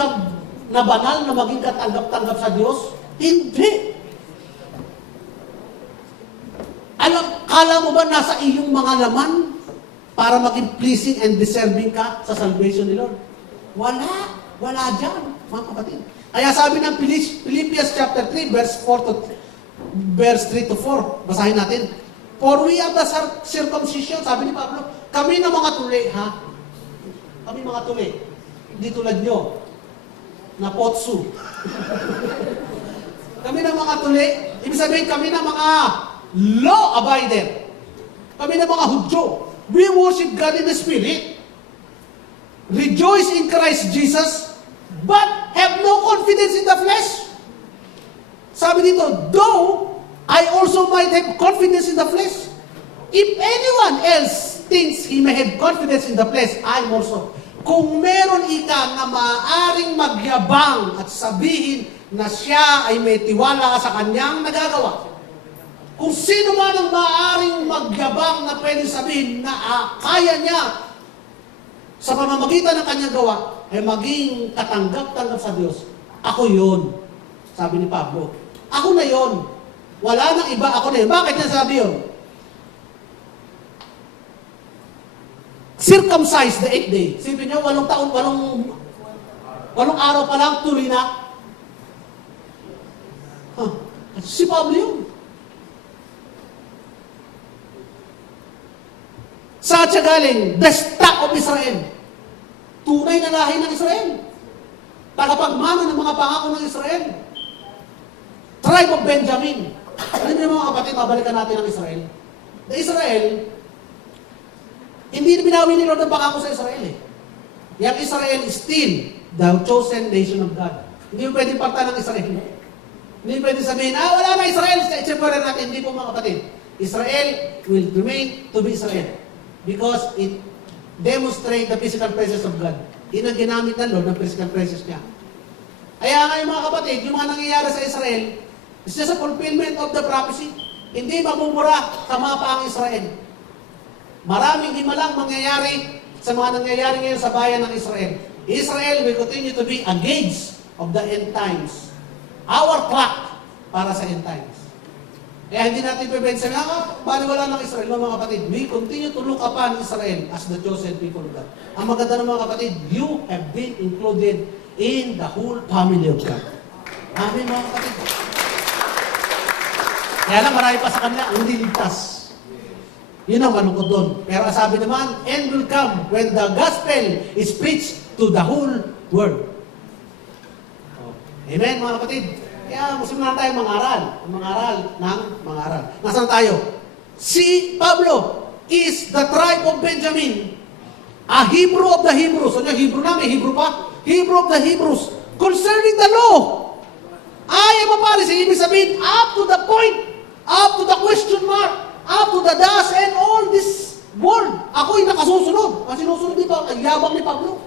na banal, na maging katanggap-tanggap sa Diyos? Hindi. Kala mo ba nasa iyong mga laman para maging pleasing and deserving ka sa salvation ni Lord? Wala. Wala dyan, mga kapatid. Kaya sabi ng Philippians chapter 3, verse 3 to 4. Basahin natin. For we are the circumcision, sabi ni Pablo, kami na mga tuli, ha? Kami mga tuli. Hindi tulad nyo, na potsu. Kami na mga tuli, ibig sabihin kami na mga law-abider. Kami na mga Hudyo. We worship God in the Spirit. Rejoice in Christ Jesus, but have no confidence in the flesh. Sabi dito, though I also might have confidence in the flesh. If anyone else thinks he may have confidence in the flesh, I'm also. Kung meron ika na maaaring magyabang at sabihin na siya ay may tiwala sa kanyang nagagawa, kung sino man ang maaaring magyabang na pwede sabihin na kaya niya sa pamamagitan ng kanyang gawa, ay maging katanggap-tanggap sa Diyos. Ako yun. Sabi ni Pablo. Ako na yun. Wala nang iba, ako na yun. Bakit niya sabi yun? Circumcised the 8th day. Sipin niyo, 8 taon, 8 araw pa lang, tuloy na. Si Pablo yun. Saan siya galing? The stock of Israel. Tunay na lahi ng Israel. Tagapagmana ng mga pangako ng Israel. Tribe of Benjamin. Alam niyo mga kapatid, babalikan natin ang Israel. The Israel, hindi binawi ni Lord ang pangako sa Israel eh. Yang Israel is still the chosen nation of God. Hindi mo pwedeng pagta ng Israel. Hindi pwedeng sabihin, wala na Israel, i-separe natin. Hindi po mga kapatid. Israel will remain to be Israel. Because it demonstrates the physical presence of God. Yun ang ginamit ng Lord ng physical presence niya. Kaya nga yung mga kapatid, yung mga nangyayari sa Israel, is just a fulfillment of the prophecy. Hindi mamumura sa mapa ang Israel. Maraming himalang mangyayari sa mga nangyayari ngayon sa bayan ng Israel. Israel will continue to be a gauge of the end times. Our clock para sa end times. Kaya hindi natin pwede sabihin, baliwala ng Israel, mga kapatid. We continue to look upon Israel as the chosen people of God. Ang maganda ng mga kapatid, you have been included in the whole family of God. Amen, mga kapatid. Kaya lang, marami pa sa kanila, hindi ligtas. Yun ang malungkot doon. Pero sabi naman, end will come when the gospel is preached to the whole world. Amen, mga kapatid. Kaya magsimula tayo mangaral ng mangaral. Nasaan tayo? Si Pablo is the tribe of Benjamin, a Hebrew of the Hebrews. So, Hebrew na, may Hebrew pa. Hebrew of the Hebrews. Concerning the law, I am a Pharisee. Ibig sabihin, up to the point, up to the question mark, up to the dash, and all this word. Ako'y nakasusunod. Ang sinusunod ni Pablo, ang yabang ni Pablo.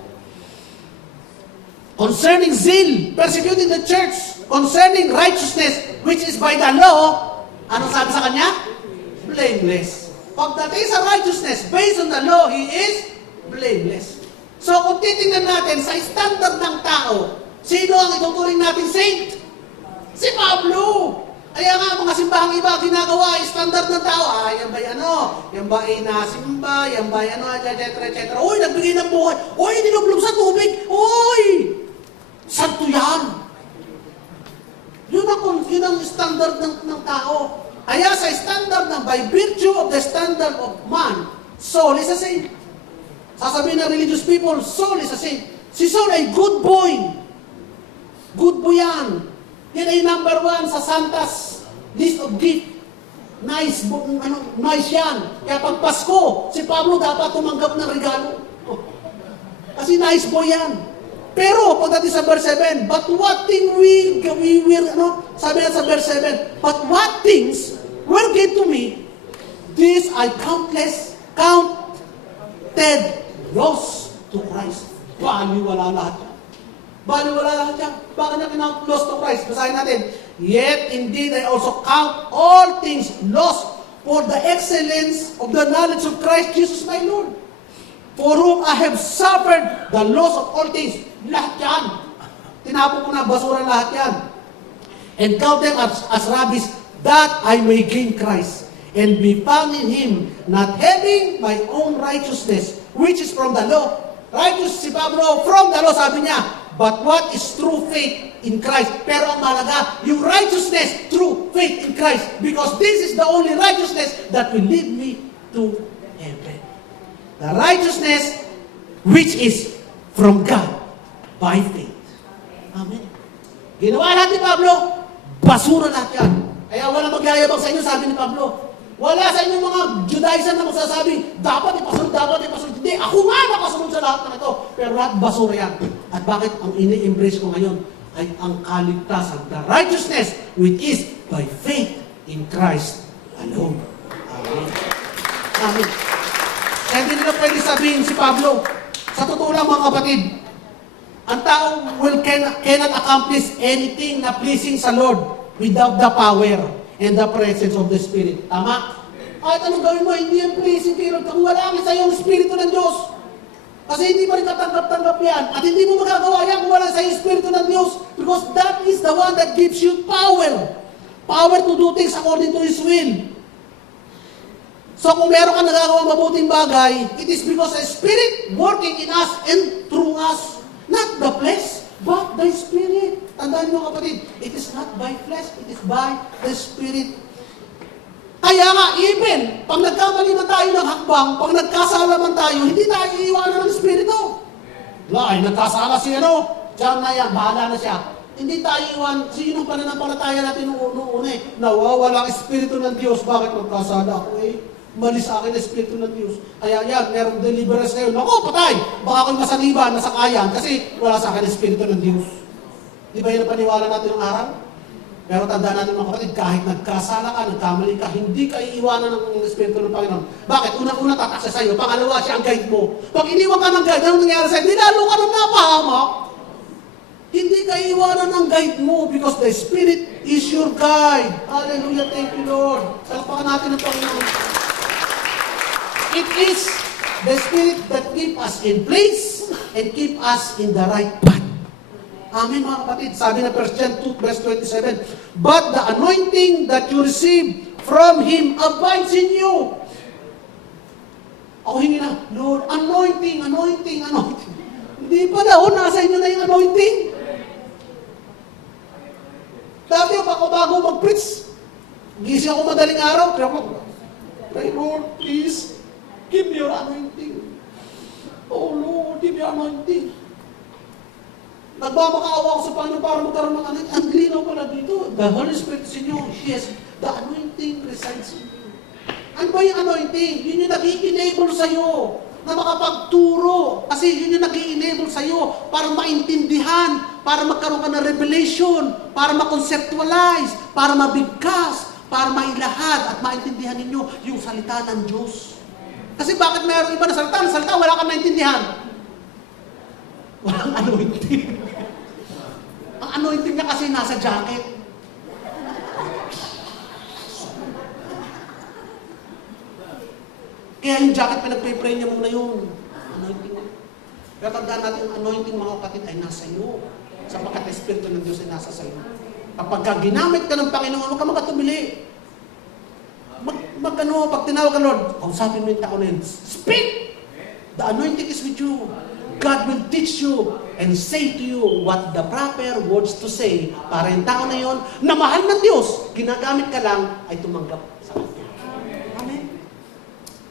Concerning zeal, persecuting the church, concerning righteousness, which is by the law, anong sabi sa kanya? Blameless. Pagdating sa righteousness, based on the law, he is blameless. So kung titingnan natin sa standard ng tao, sino ang ituturing natin saint? Si Pablo. Kaya nga, mga simbahang iba, ginagawa, standard ng tao, yan ba yan ba ay nasimba, yan ba etc. Uy, nagbigay ng buhay. Uy, nilublog sa tubig. Uy! Santo yan. Yun ang standard ng tao. Kaya sa standard ng, by virtue of the standard of man, Saul is a saint. Sasabihin ng religious people, Saul is a saint. Si Saul ay good boy. Good boy yan. Yan ay number 1 sa Santas list of gift. Nice yan. Kaya pag Pasko, si Pablo dapat tumanggap ng regalo. Kasi nice boy yan. Pero, pagdating sa verse 7, but what thing sabi na sa verse 7, but what things were given to me, this I counted loss to Christ. Baliwala lahat yan. Baliwala lahat yan. Bakit na kinount loss to Christ? Basahin natin. Yet indeed I also count all things lost for the excellence of the knowledge of Christ Jesus my Lord. For whom I have suffered the loss of all things. Lahat yan. Tinapon ko na, basura lahat yan. And count them as rubbish, that I may gain Christ, and be found in Him, not having my own righteousness, which is from the law. Righteous si Pablo, from the law, sabi niya. But what is true faith in Christ? Pero ang mahalaga, yung righteousness through faith in Christ. Because this is the only righteousness that will lead me to heaven. The righteousness which is from God by faith. Amen. Ginawa lahat ni Pablo, basura lahat yan. Kaya wala magyayabang sa inyo, sabi ni Pablo. Wala sa inyo mga Judaism na magsasabi, dapat ipasunod. Hindi, ako nga nakasunod sa lahat ng ito. Pero lahat basura yan. At bakit ang ini-embrace ko ngayon ay ang kaligtasan, the righteousness which is by faith in Christ alone. Amen. Amen. Kaya hindi nila pwede sabihin si Pablo, sa totoo lang mga kapatid, ang tao cannot accomplish anything na pleasing sa Lord without the power and the presence of the Spirit. Tama? Kahit anong gawin mo, hindi yan pleasing kay Lord kung wala sa iyo ang Espiritu ng Diyos. Kasi hindi pa rin katanggap-tanggap yan. At hindi mo magagawa yan kung wala sa iyo ang Espiritu ng Diyos. Because that is the one that gives you power. Power to do things according to His will. So kung meron ka nagagawang mabuting bagay, it is because the Spirit working in us and through us. Not the flesh, but the Spirit. Tandaan mo kapatid, it is not by flesh, it is by the Spirit. Kaya nga, even, pag nagkamali man tayo ng hakbang, pag nagkasala man tayo, hindi tayo iiwanan ng Espiritu. Ay, nagkasala siya, Diyan na yan, bahala na siya. Hindi tayo iwan, sino pananampalataya natin noong una nawawala ang Espiritu ng Diyos, bakit magkasala ako mali sa akin ang Espiritu ng Diyos. Kaya yan, merong deliverance ngayon. Ako, patay! Baka ako'y masaliban, nasakayan, kasi wala sa akin ang Espiritu ng Diyos. Di ba yun ang paniwala natin ng araw? Pero tandaan natin mga kapatid, kahit nagkasala ka, nagkamali ka, hindi ka iiwanan ng Espiritu ng Panginoon. Bakit? Unang-una tataksa sa iyo, pangalawa siya ang guide mo. Pag iniwan ka ng guide, anong nangyari sa'yo? Di lalo ka nang napahamak. Hindi ka iiwanan ng guide mo because the Spirit is your guide. Hallelujah, thank you Lord. Salapakan natin ang Panginoon. It is the Spirit that keep us in place and keep us in the right path. Amen mga kapatid. Sabi na 1 John 2 verse 27, but the anointing that you receive from Him abides in you. Ako hingi na, Lord, anointing. Hindi pa daw, nasa inyo na yung anointing. Dati bago mag-preach, gising ako madaling araw, pray Lord, please, give me your anointing. Oh Lord, give me your anointing. Nagmamakaawa ako sa Panginoon para magkaroon ng anointing. Ang linaw pala dito. The Holy Spirit is in you. Yes, the anointing resides in you. Ano ba yung anointing? Yun yung nag-i-enable sa'yo na makapagturo. Kasi yun yung nag-i-enable sa'yo para maintindihan, para magkaroon ka ng revelation, para ma-conceptualize, para mabigkas, para mailahad at maintindihan ninyo yung salita ng Diyos. Kasi bakit mayroong iba na salita, wala kang maintindihan? Walang anointing. Ang anointing niya kasi nasa jacket. Kaya yung jacket, pinagpray-pray niya muna yung anointing niya. Pero tandaan natin, yung anointing mga kapatid ay nasa iyo. Sapagkat ang Espiritu ng Diyos ay nasa sa iyo. Kapag ginamit ka ng Panginoon, huwag ka magkatumili. Pag tinawag ka, Lord, sabi mo yung tako na yun, speak! The anointing is with you. God will teach you and say to you what the proper words to say para yung tao na yun, na mahal ng Diyos, ginagamit ka lang, ay tumanggap sa Kanya. Amen.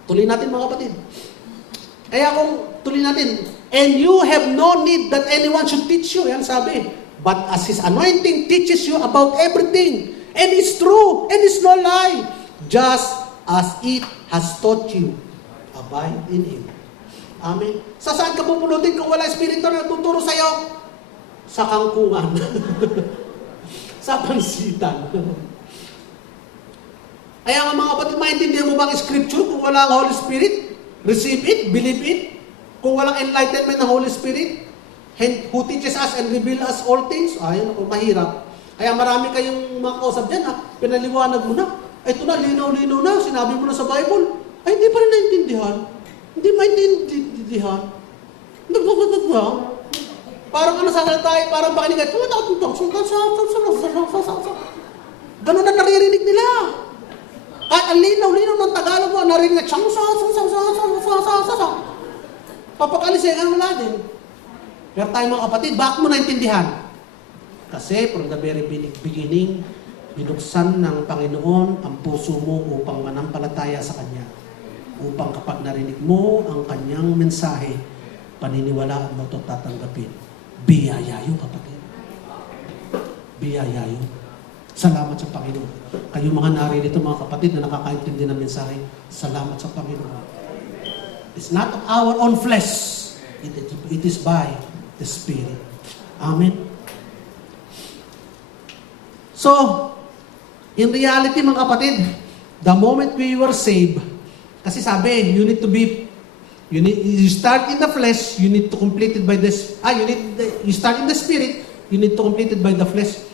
Tuloy natin mga kapatid. Kaya kung tuloy natin, and you have no need that anyone should teach you, yan sabi. But as His anointing teaches you about everything, and it's true, and it's no lie, just as it has taught you, abide in Him. Amen. Sa saan ka pupulutin kung wala Espiritu na tuturo sa iyo? Sa kangkungan. Sa pansitan. Kaya nga mga kapatid, maintindihan mo ba ang Scripture kung wala ang Holy Spirit? Receive it, believe it. Kung walang enlightenment ng Holy Spirit, who teaches us and reveal us all things, ayun ako, mahirap. Kaya marami kayong mga kausap dyan, pinaliwanag mo na. Ito na, linaw-linaw na, sinabi mo na sa Bible. Ay, hindi pa rin naintindihan. Hindi maintindihan. Parang ano sasalita tayo, parang pakinigan. Ganun na naririnig nila. Kahit ang linaw-linaw ng Tagalog mo, naririnig. Papakalisin ka wala din. Pero tayo mga kapatid, bakit mo naintindihan? Kasi from the very beginning, binuksan ng Panginoon ang puso mo upang manampalataya sa Kanya. Upang kapag narinig mo ang Kanyang mensahe, paniniwalaan mo ito tatanggapin. Biyaya yun, kapatid. Biyaya yun. Salamat sa Panginoon. Kayo mga naririto, mga kapatid, na nakakaintindi ng mensahe, salamat sa Panginoon. It's not of our own flesh. It is by the Spirit. Amen. So, in reality, mga kapatid, the moment we were saved, kasi sabi, you start in the flesh, you need to complete it by this, you start in the Spirit, you need to complete it by the flesh.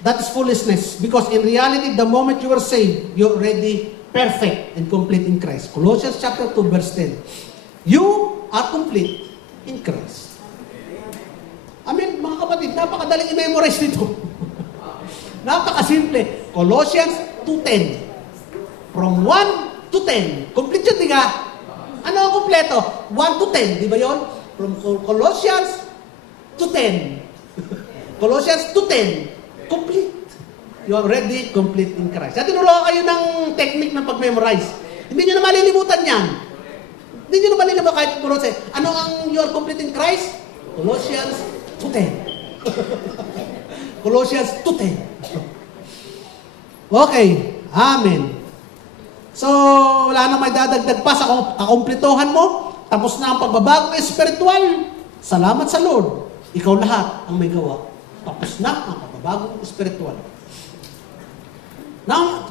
That is foolishness. Because in reality, the moment you were saved, you're already perfect and complete in Christ. Colossians chapter 2, verse 10. You are complete in Christ. Amen, mga kapatid, napakadaling i-memorize dito. Napakasimple. Colossians 2:10. From 1 to 10. Complete yun, di ka? Ano ang kompleto? 1 to 10, di ba yun? From Colossians to 10. Colossians to 10. Complete. You are already complete in Christ. At tinuruan kayo ng technique ng pag-memorize. Hindi nyo na malilimutan yan. Hindi nyo na malilimutan kahit puro say, ano ang you are complete in Christ? Colossians 2:10. Colossians 2:10. Okay. Amen. So, wala nang may dadagdag pa sa kakumplituhan mo. Tapos na ang pagbabagong espiritual. Salamat sa Lord. Ikaw lahat ang may gawa. Tapos na ang pagbabagong espiritual. Now,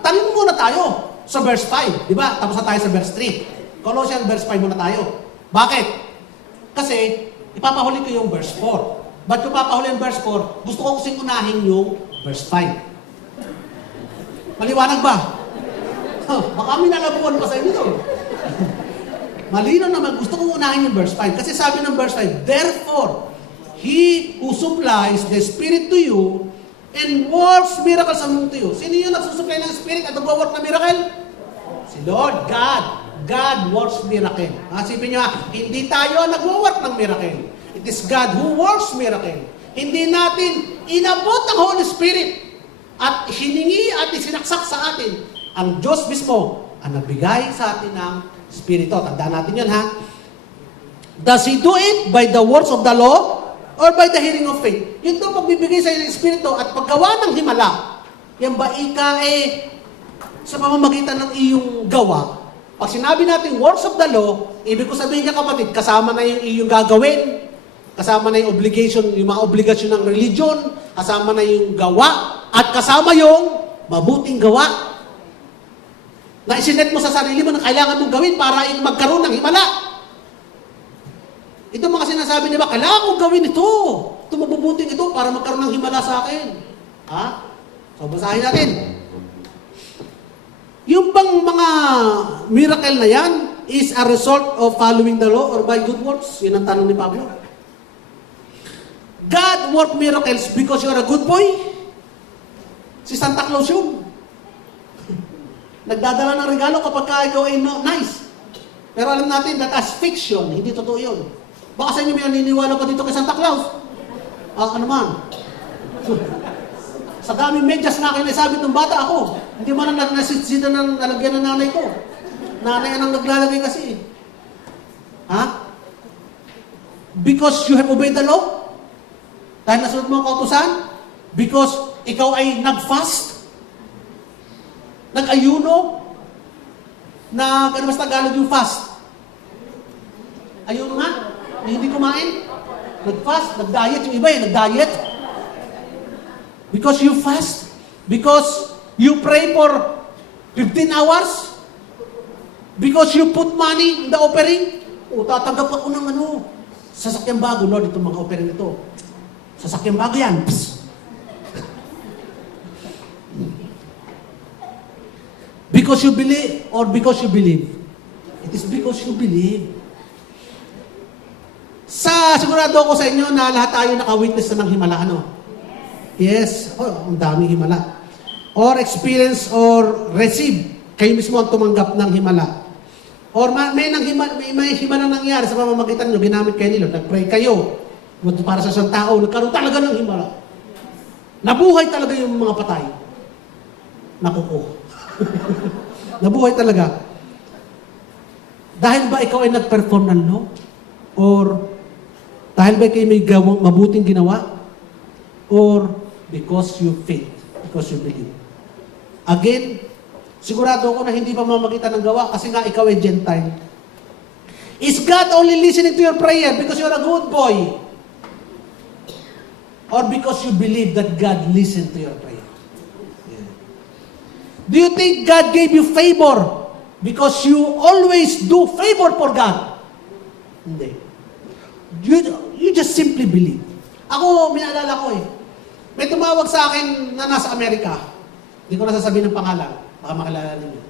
tanong muna tayo sa verse 5. Di ba? Tapos na tayo sa verse 3. Colossians verse 5 muna tayo. Bakit? Kasi, ipapahuli ko yung verse 4. Ba't ko papahuli yung verse 4? Gusto ko kasing unahin yung verse 5. Maliwanag ba? Baka may nalabuan pa sa inyo doon. Malino naman, gusto kong unahin yung verse 5. Kasi sabi ng verse 5, therefore, He who supplies the Spirit to you and works miracles among you. Sino yung nagsusupply ng Spirit at nag-work na miracle? Si Lord, God. God works miracle. Sipin nyo hindi tayo nag-work ng miracle. It is God who works miracle. Hindi natin inabot ang Holy Spirit at hiningi at isinaksak sa atin. Ang Diyos mismo ang nagbigay sa atin ng Espiritu. Tandaan natin yun, ha? Does He do it by the words of the law or by the hearing of faith? Yun daw pagbibigay sa ng Espiritu at paggawa ng himala. Yan ba sa pamamagitan ng iyong gawa? Pag sinabi natin words of the law, ibig ko sabihin niya, kapatid, kasama na yung iyong gagawin, kasama na yung obligation, yung mga obligasyon ng religion, kasama na yung gawa, at kasama yung mabuting gawa na isinet mo sa sarili mo na kailangan mong gawin para magkaroon ng himala. Ito mga sinasabi niya ba, kailangan kong gawin ito. Ito mabubuting ito para magkaroon ng himala sa akin. Ha? So, basahin natin. Yung bang mga miracle na yan is a result of following the law or by good works? Yun ang tanong ni Pablo. God work miracles because you're a good boy? Si Santa Claus yun. Nagdadala ng regalo kapag ikaw ay nice. Pero alam natin that as fiction, hindi totoo yun. Baka sa inyo may naniniwala pa dito kay Santa Claus. Ano man? Sa daming medyas na akin nasabi ng bata ako, hindi man ang nasitsita ng lalagyan ng nanay ko. Nanay ang naglalagay kasi. Ha? Because you have obeyed the law? Dahil nasunod mo ang kautusan? Because ikaw ay nag-fast? Nag-ayuno? Ano mas Tagalog yung fast? Ayuno nga? Na hindi kumain? Nag-fast? Nag-diet? Yung iba nag-diet? Because you fast? Because you pray for 15 hours? Because you put money in the offering? Tatanggap ako ng sasakyang bago, Lord, itong mga offering ito. Sasakyang bago yan. Psst. Because you believe or because you believe? It is because you believe. Sigurado ako sa inyo na lahat tayo naka-witness na ng himala, ano? Yes. Oh, ang daming himala. Or experience or receive. Kayo mismo ang tumanggap ng himala. Or may himala nangyari sa pamamagitan nyo, ginamit kayo nila, nag-pray kayo. Para sa isang tao, nagkaroon talaga ng himala. Nabuhay talaga yung mga patay. Nakuko. Nabuhay talaga. Dahil ba ikaw ay nag-perform ng law? Or dahil ba kayo may mabuting ginawa? Or because you faith, because you believe? Again, sigurado ako na hindi pa mamagitan ng gawa kasi nga ikaw ay Gentile. Is God only listening to your prayer because you're a good boy? Or because you believe that God listened to your prayer? Yeah. Do you think God gave you favor because you always do favor for God? Hindi. You just simply believe. Ako, minaalala ko may tumawag sa akin na nasa Amerika. Hindi ko nasasabihin ng pangalan. Baka makilala ninyo.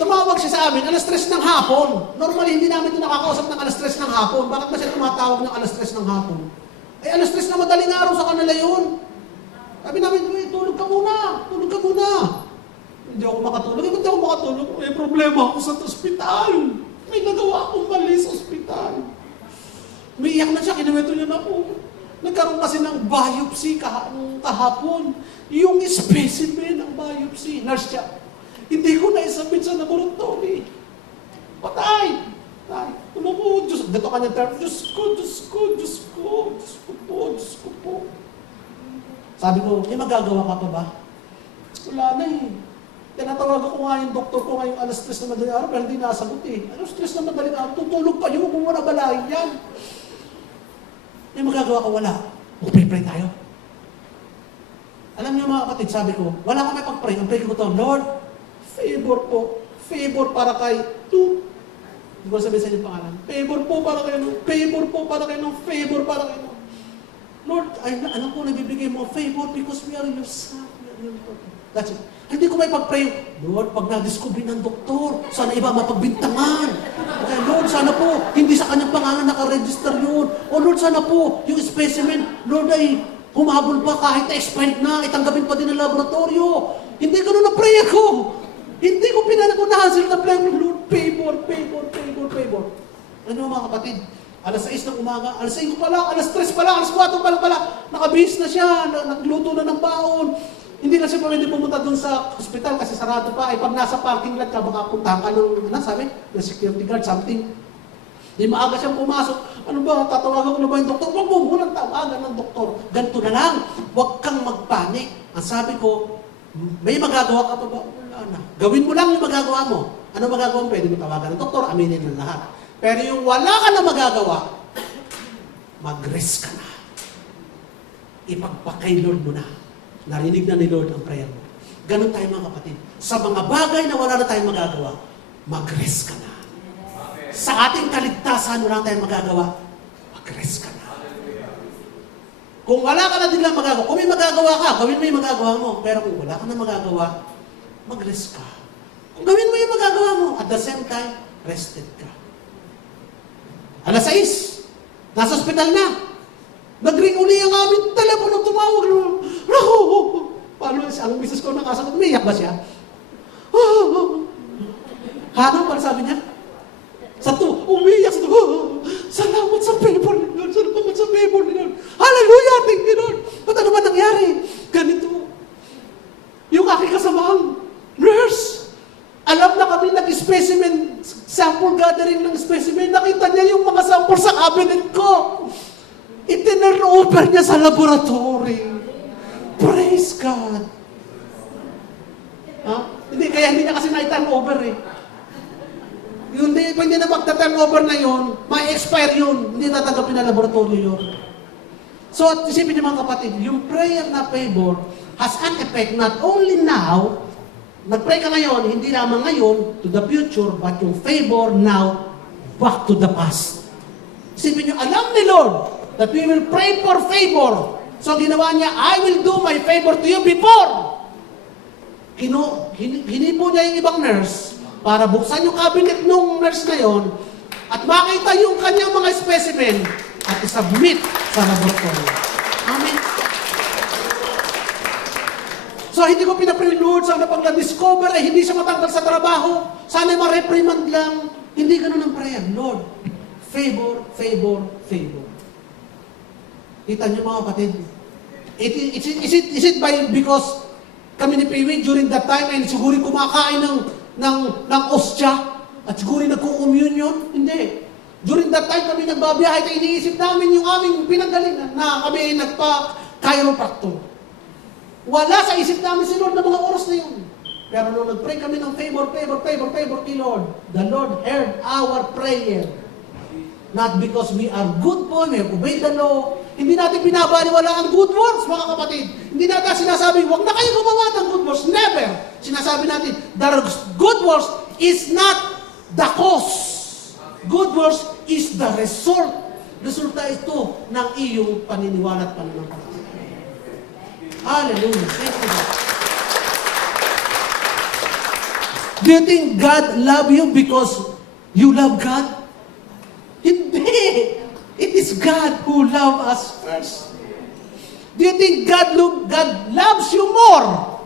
Tumawag siya sa amin, alas 3 ng hapon. Normally, hindi namin ito nakakausap ng alas 3 ng hapon. Bakit ba siya tumatawag ng alas 3 ng hapon? Alas 3 na madaling araw sa kanila yun. Sabi namin, tulog ka muna. Tulog ka muna. Hindi ako makatulog. Ba't ako makatulog? May problema ako sa ospital. May nagawa akong mali sa ospital. Umiiyak na siya, kinuwento niya na po. Nagkaroon kasi ng biopsy kahapon. Yung specimen ng biopsy. Nurse siya. Hindi ko na-submit sa laboratory. Patay! Patay. Ano po? Diyos, gato kanyang term. Diyos ko, Diyos ko, Diyos ko, Diyos ko po, Diyos ko po. Sabi ko, may magagawa ka pa ba? Wala na Tinatawag ko nga yung doktor ko ngayong alas 3 na madaling araw, pero hindi nasagot Alas 3 na madaling araw, tutulog pa yun, kung wala balahin yan. May magagawa ka, wala. Mag-pray tayo. Alam niyo mga kapatid, sabi ko, wala kami pag-pray. Ang pray ko to, Lord, favor po. Favor para kay tu. Hindi ko sabihin sa inyo pangalan. Favor po para kayo. Favor po para kayo. Favor para kayo. Lord, alam ko nagbibigay mo favor because we are your son. That's it. Hindi ko may pag-pray. Lord, pag na-discover ng doktor, sana iba mapagbintangan. Okay, Lord, sana po, hindi sa kanyang pangalan nakaregister yun. O Lord, sana po, yung specimen, Lord, ay humabol pa kahit expired na, itanggapin pa din ng laboratorio. Hindi ganun ang prayer ko. Hindi ko pinanagunahan na prayer. Lord, favor, favor, favor, favor. Ano mga kapatid? Alas 6 ng umaga, alas 5 pa lang, alas 3 pa lang, alas 4 pa lang, nakabihis na siya, nagluto na ng baon. Hindi na siya pwede pumunta doon sa hospital kasi sarado pa. Ay pag nasa parking lot ka, baka puntahan ka ng, sabi, ng security guard, something. Di maaga siyang pumasok. Ano ba, tatawagan ko na ba yung doktor? Huwag mo munang tawagan ng doktor. Ganito na lang. Huwag kang magpanik. Ang sabi ko, may magagawa ka pa ba? Wala na. Gawin mo lang yung magagawa mo. Ano magagawa mo? Pwede mo tawagan ng doktor, aminin mo lahat. Pero yung wala ka na magagawa, mag-rest ka na. Ipagpakay Lord mo na. Narinig na ni Lord ang prayer mo. Ganon tayo mga kapatid. Sa mga bagay na wala na tayong magagawa, mag-rest ka na. Sa ating kaligtasan, wala na tayong magagawa, mag-rest ka na. Kung wala ka na din lang magagawa, kung may magagawa ka, gawin mo yung magagawa mo. Pero kung wala ka na magagawa, mag-rest ka. Kung gawin mo yung magagawa mo, at the same time, rested ka. Alas 6, nasa ospital na. Nag-ring uli ang aming telepono, tumawag na. Paano ang misis ko nakasagot, umiyak ba siya? Hanang, para sabi niya? Sa to, umiyak sa to. Salamat sa favor ni Lord. Salamat sa favor ni Lord. Hallelujah, thank you Lord. At ano ba nangyari? Ganito. Yung aking kasamahang nurse, alam na kami nag-specimen, sample gathering ng specimen. Nakita niya yung mga sample sa cabinet ko. Itinurn-over niya sa laboratory. Praise God. Ha? Hindi, kaya hindi niya kasi na-turn-over Yung pag hindi na magta-turn-over na yun, may expire yun. Hindi tatanggapin na laboratory yun. So, at isipin niyo mga kapatid, yung prayer na favor has an effect not only now, nag-pray ka ngayon, hindi lamang ngayon, to the future, but yung favor now, back to the past. Isipin niyo, alam ni Lord, that we will pray for favor. So ginawa niya, I will do my favor to you before. Hinipo niya yung ibang nurse para buksan yung cabinet nung nurse na yon at makita yung kanyang mga specimen at isubmit sa laboratory. Amen. So, hindi ko pinapray, Lord, sana pag na-discover ay hindi siya matanggal sa trabaho, sana ma-reprimand lang. Hindi ganun ang prayer. Lord, favor, favor, favor. Kita niyo mga kapatid, is it because kami ni Piwi during that time ay siguro kumakain ng ostya at siguro nagko-communion? Hindi. During that time kami nagbabiyahe at iniisip namin yung aming pinanggalingan na kami ay nagpa-chiropractor. Wala sa isip namin si Lord na mga oras na yun. Pero nung nag-pray kami ng favor kay Lord, the Lord heard our prayer. Not because we are good boy, we have obeyed the law. Hindi natin pinabaliwala ang good works, mga kapatid. Hindi natin sinasabi, huwag na kayo gumawa ng good works. Never. Sinasabi natin, the good works is not the cause. Good works is the result. Resulta ito ng iyong paniniwala at pananampalataya. Hallelujah. Thank you, God. Do you think God love you because you love God? Hindi. It is God who loves us first. Do you think God loves you more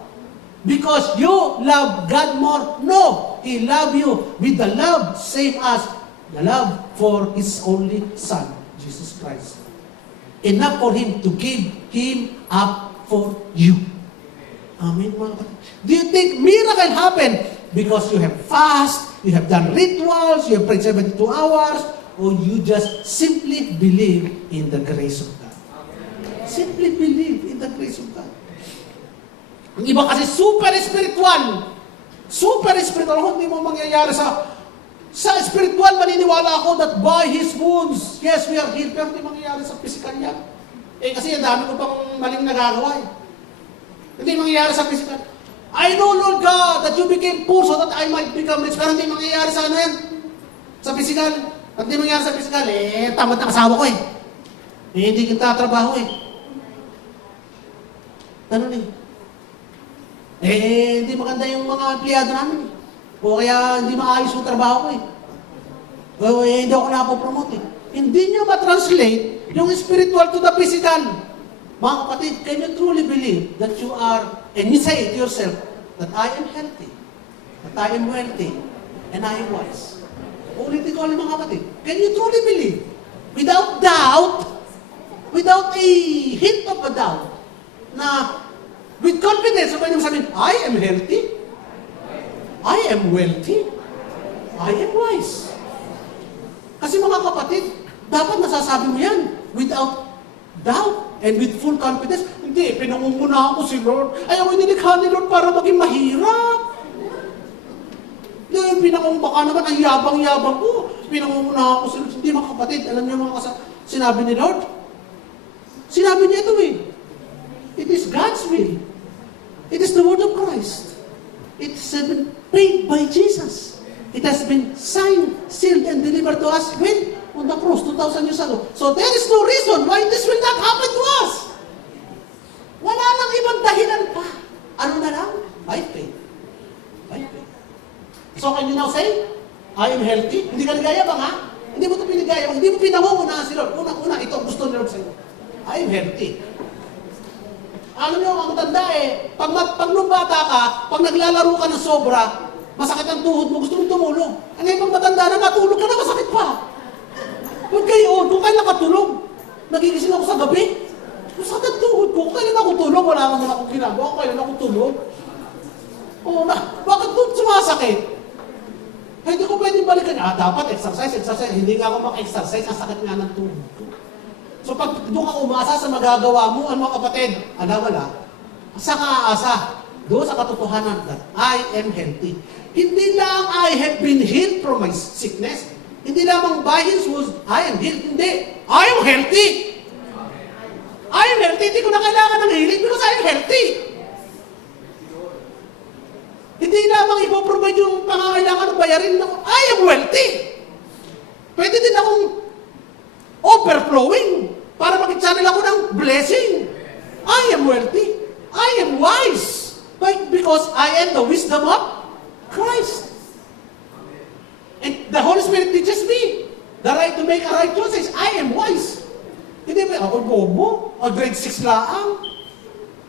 because you love God more? No. He loves you with the love same as the love for His only Son, Jesus Christ. Enough for Him to give Him up for you. Amen, mga kapatid. Do you think miracle happen because you have fast, you have done rituals, you have prayed 72 hours, or you just simply believe in the grace of God? Simply believe in the grace of God. Ang iba kasi super spiritual. Super spiritual. Kung hindi mo mangyayari sa spiritual, maniniwala ako that by His wounds, yes, we are healed. Pero hindi mangyayari sa physical yan. Kasi ang dami ko pang maling nagagawa eh. Hindi mangyayari sa physical. I know, Lord God, that you became poor so that I might become rich. Pero hindi mangyayari sa ano yan? Sa physical. Pag hindi mangyayari sa physical, tamad ng asawa ko eh. Hindi kita trabaho eh. Ganun eh. Hindi maganda yung mga empleyado namin eh. O kaya hindi maayos yung trabaho ko eh. O hindi ako napopromote eh. Hindi niya matranslate yung spiritual to the physical. Mga kapatid, can you truly believe that you are, and you say to yourself, that I am healthy, that I am wealthy, and I am wise? Ulitin ko ulit mga kapatid. Can you truly believe? Without doubt, without a hint of a doubt, na with confidence, pwede mo sabihin, I am healthy, I am wealthy, I am wise. Kasi mga kapatid, dapat nasasabi mo yan without doubt and with full confidence. Hindi, pinangungunahan ko si Lord. Ayaw, inilikha ni Lord para maging mahirap. Baka naman ang yabang-yabang ko. Pinangungunahan ko si Lord. Hindi mga kapatid, alam niyo mga sinabi ni Lord? Sinabi niya ito eh. It is God's will. It is the word of Christ. It has been paid by Jesus. It has been signed, sealed, and delivered to us when? On the cross, 2,000 years ago. So there is no reason why this will not happen to us. Wala nang ibang dahilan pa. Ano na lang? By faith. By faith. So can you now say, I am healthy? Hindi ka nagayabang ha? Hindi mo ito pinagayabang. Hindi mo pinangungunahan si Lord. Unang-una, ito ang gusto ni Lord sa iyo. I am healthy. Alam niyo, ang tanda eh, pag nung bata ka, pag naglalaro ka ng sobra, masakit ang tuhod mo, gusto mong tumulog. Ano yung pag matanda na, matulog ka na, masakit pa. Huwag kayo, kung kailan katulog, nagigising ako sa gabi, masakit ang tuhod ko, kung kailan ako tulog, wala naman akong ginagawa, kung kailan ako tulog. Oo na, bakit doon sumasakit? Hindi ko pwedeng balikan, dapat exercise, hindi nga ako maka-exercise, ang sakit nga ng tuhod ko. So pag doon ka umasa sa magagawa mo, ano mga kapatid, wala, sa kaasa, doon sa katotohanan that I am healthy. Hindi lang I have been healed from my sickness. Hindi lamang by His wounds, I am healed. Hindi. I am healthy. I am healthy. Hindi ko na kailangan ng healing because I am healthy. Hindi lamang ipoprovide yung pangangailangan ng bayarin ako. I am wealthy. Pwede din akong overflowing para mag-channel ako ng blessing. I am wealthy. I am wise. Because I am the wisdom of Christ. Spirit teaches me the right to make a right choices. I am wise. Hindi ba, ako bobo? O grade 6 lang.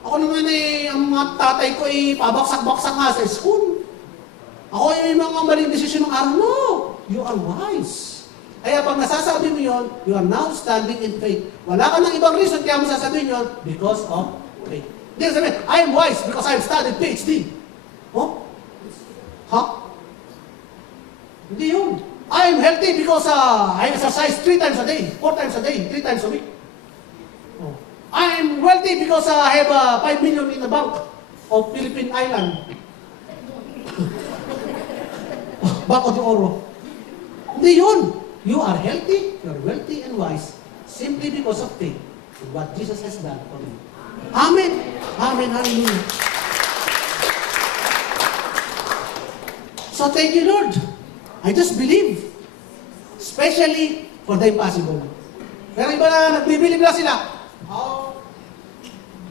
Ako naman ang mga tatay ko pabaksak-baksak nga sa school. Ako yung mga maling desisyon ng araw. No, you are wise. Kaya pag nasasabi mo yun, you are now standing in faith. Wala ka ng ibang reason kaya mo sasabihin yun because of faith. Hindi sabihin, I am wise because I have studied PhD. Oh? Ha? Hindi yun. I am healthy because I exercise 3 times a day, 4 times a day, 3 times a week. Oh. I am wealthy because I have 5 million in the bank of Philippine Island. Bank of the Oro. Hindi yun. You are healthy, you are wealthy and wise simply because of faith in what Jesus has done for you. Amen. Amen. Hallelujah. So thank you, Lord. I just believe. Especially for the impossible. Pero iba na nagbibilib na sila. Oh,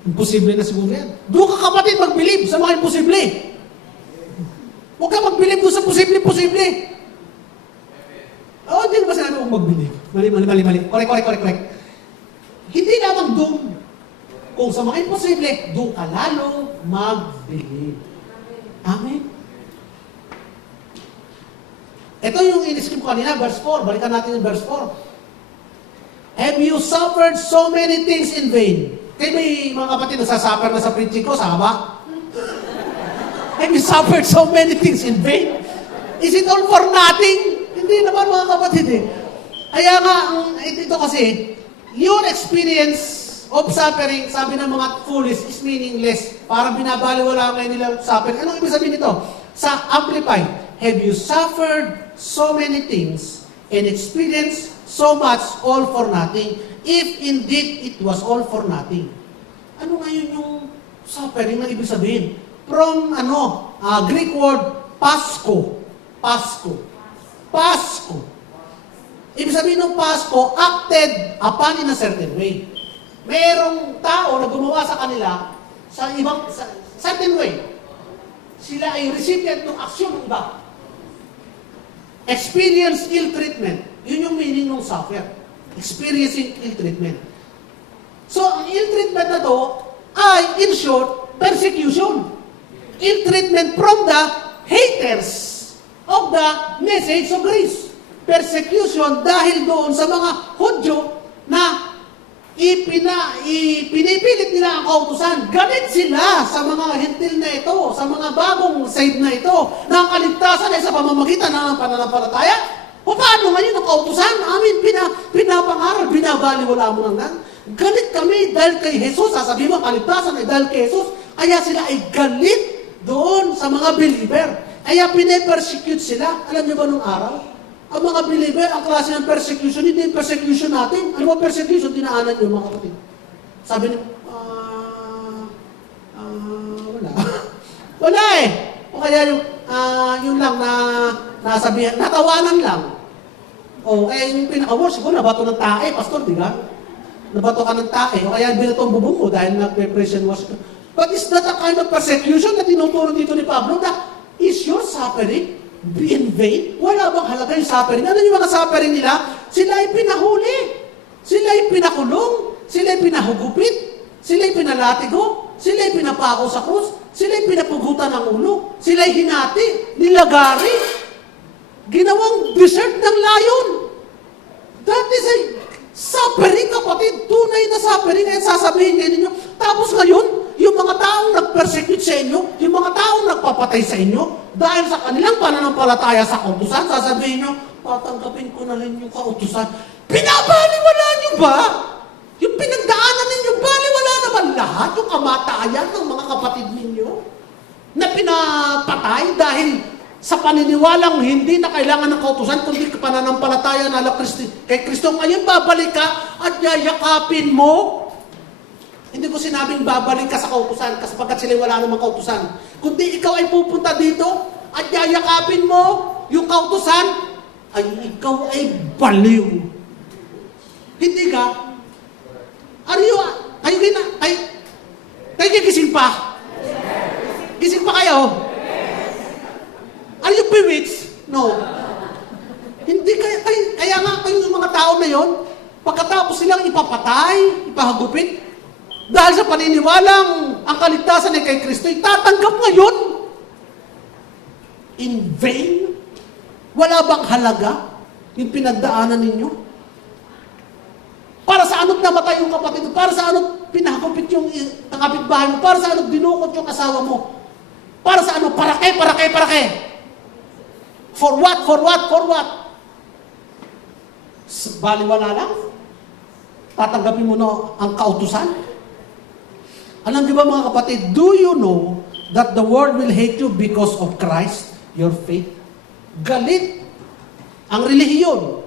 imposible na siguro yan. Doon ka kapatid mag-believe sa mga imposible. Huwag ka mag-believe doon sa posible-posible. Oh, hindi naman sinabi kong mag-believe. Mali. Correct. Hindi lamang doon. Kung sa mga imposible, doon ka lalong mag-believe. Amen. Ito yung in-script ko kanina, verse 4. Balikan natin yung verse 4. Have you suffered so many things in vain? Kaya may mga kapatid nagsasuffer na sa preaching ko, sama? Have you suffered so many things in vain? Is it all for nothing? Hindi naman mga kapatid eh. Kaya nga, ito kasi, your experience of suffering, sabi ng mga foolish, is meaningless. Parang binabaliwala ngayon nila suffering. Anong ibig sabihin nito? Sa Amplified, have you suffered so many things and experienced so much all for nothing, if indeed it was all for nothing? Ano ngayon yung suffering na ibig sabihin? From Greek word, Pasko. Ibig sabihin ng Pasko, acted upon in a certain way. Merong tao na gumawa sa kanila sa ibang certain way. Sila ay recipient ng aksyon ng iba. Experience ill treatment. Yun yung meaning ng suffer. Experiencing ill treatment. So, ang ill treatment na to ay, in short, persecution. Ill treatment from the haters of the message of grace. Persecution dahil doon sa mga Hudyo na pinipilit nila ang kautusan. Galit sila sa mga hentil na ito, sa mga bagong saved na ito, na ang kaligtasan ay sa pamamagitan ng pananampalataya. O paano ngayon ang kautusan? Amin, pinapangaral, binabaliwala mo lang. Galit kami dahil kay Jesus. Sasabihin mo, kaligtasan ay dahil kay Jesus. Kaya sila ay galit doon sa mga believer. Kaya pine-persecute sila. Alam niyo ba nung araw? Ang mga believer, ang klase ng persecution, hindi yung persecution natin. Ano ba persecution? Dinaanan niyo mga kapatid. Sabi niyo, wala. Wala eh. O kaya yung lang na nasabihan, natawanan lang. O kaya yung pinaka-worst, siguro nabato ng tae, pastor, di ba? Nabato ka ng tae. O kaya binato ang bubong mo dahil nag-pression worship. But is that a kind of persecution na tinuturo dito ni Pablo na is your suffering be in vain? Wala bang halaga yung suffering? Ano yung mga suffering nila? Sila ay pinahuli. Sila ay pinakulong. Sila ay pinahugupit. Sila ay pinalatigo. Sila ay pinapako sa krus. Sila ay pinapugutan ng ulo. Sila ay hinati, nilagari. Ginawang dessert ng layon. That is a suffering, kapatid. Tunay na suffering. At sasabihin ngayon ninyo. Tapos ngayon, yung mga taong nag-persecute sa inyo, yung mga taong nagpapatay sa inyo, dahil sa kanilang pananampalataya sa kautusan, sasabihin nyo, tatanggapin ko na rin yung kautusan. Pinabaliwala nyo ba? Yung pinagdaanan ninyo, baliwala naman lahat yung kamatayan ng mga kapatid ninyo na pinapatay dahil sa paniniwalang hindi na kailangan ng kautusan, kundi pananampalataya na kay Kristo. Ngayon, babalik ka at yayakapin mo. Hindi ko sinabing babalik ka sa kautusan kasi pagkat sila wala namang kautusan. Kundi ikaw ay pupunta dito at yayakapin mo yung kautusan, ay ikaw ay baliw. Hindi ka? Kayo gising pa? Gising pa kayo? Are you bewitched? No. Hindi, kaya nga kayo yung mga tao na yon, pagkatapos silang ipapatay, ipahagupit, dahil sa paniniwalang ang kaligtasan ay kay Kristo, tatanggap ngayon. In vain? Wala bang halaga yung pinagdaanan ninyo? Para sa ano't namatay yung kapatid mo? Para sa ano't pinahagupit yung kapitbahay mo? Para sa ano't dinukot yung asawa mo? Para sa ano? Para ke? For what? Baliwala lang? Tatanggapin mo na ang kautusan? Alam niyo ba mga kapatid, do you know that the world will hate you because of Christ, your faith? Galit ang relihiyon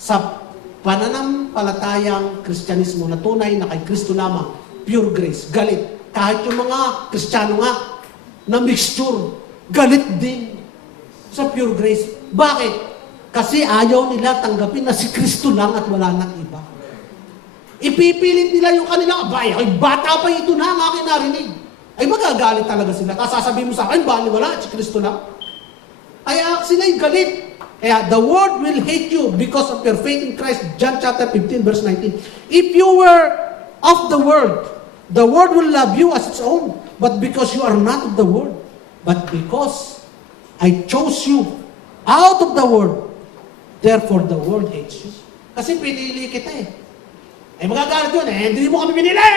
sa pananampalatayang Kristyanismo na tunay na kay Kristo lamang, pure grace. Galit. Kahit yung mga Kristiyano nga na mixture, galit din sa pure grace. Bakit? Kasi ayaw nila tanggapin na si Kristo lang at wala nang iba. Ipipilit nila yung kanilang, ay bata pa ito na ang aking narinig. Ay magagalit talaga sila. Kasasabihin mo sa akin, wala, si Kristo lang. Kaya sila'y galit. Kaya the world will hate you because of your faith in Christ. John chapter 15 verse 19. If you were of the world will love you as its own. But because you are not of the world, but because I chose you out of the world, therefore the world hates you. Kasi pinili kita eh. Ay magagalit yun eh, hindi mo kami pinili!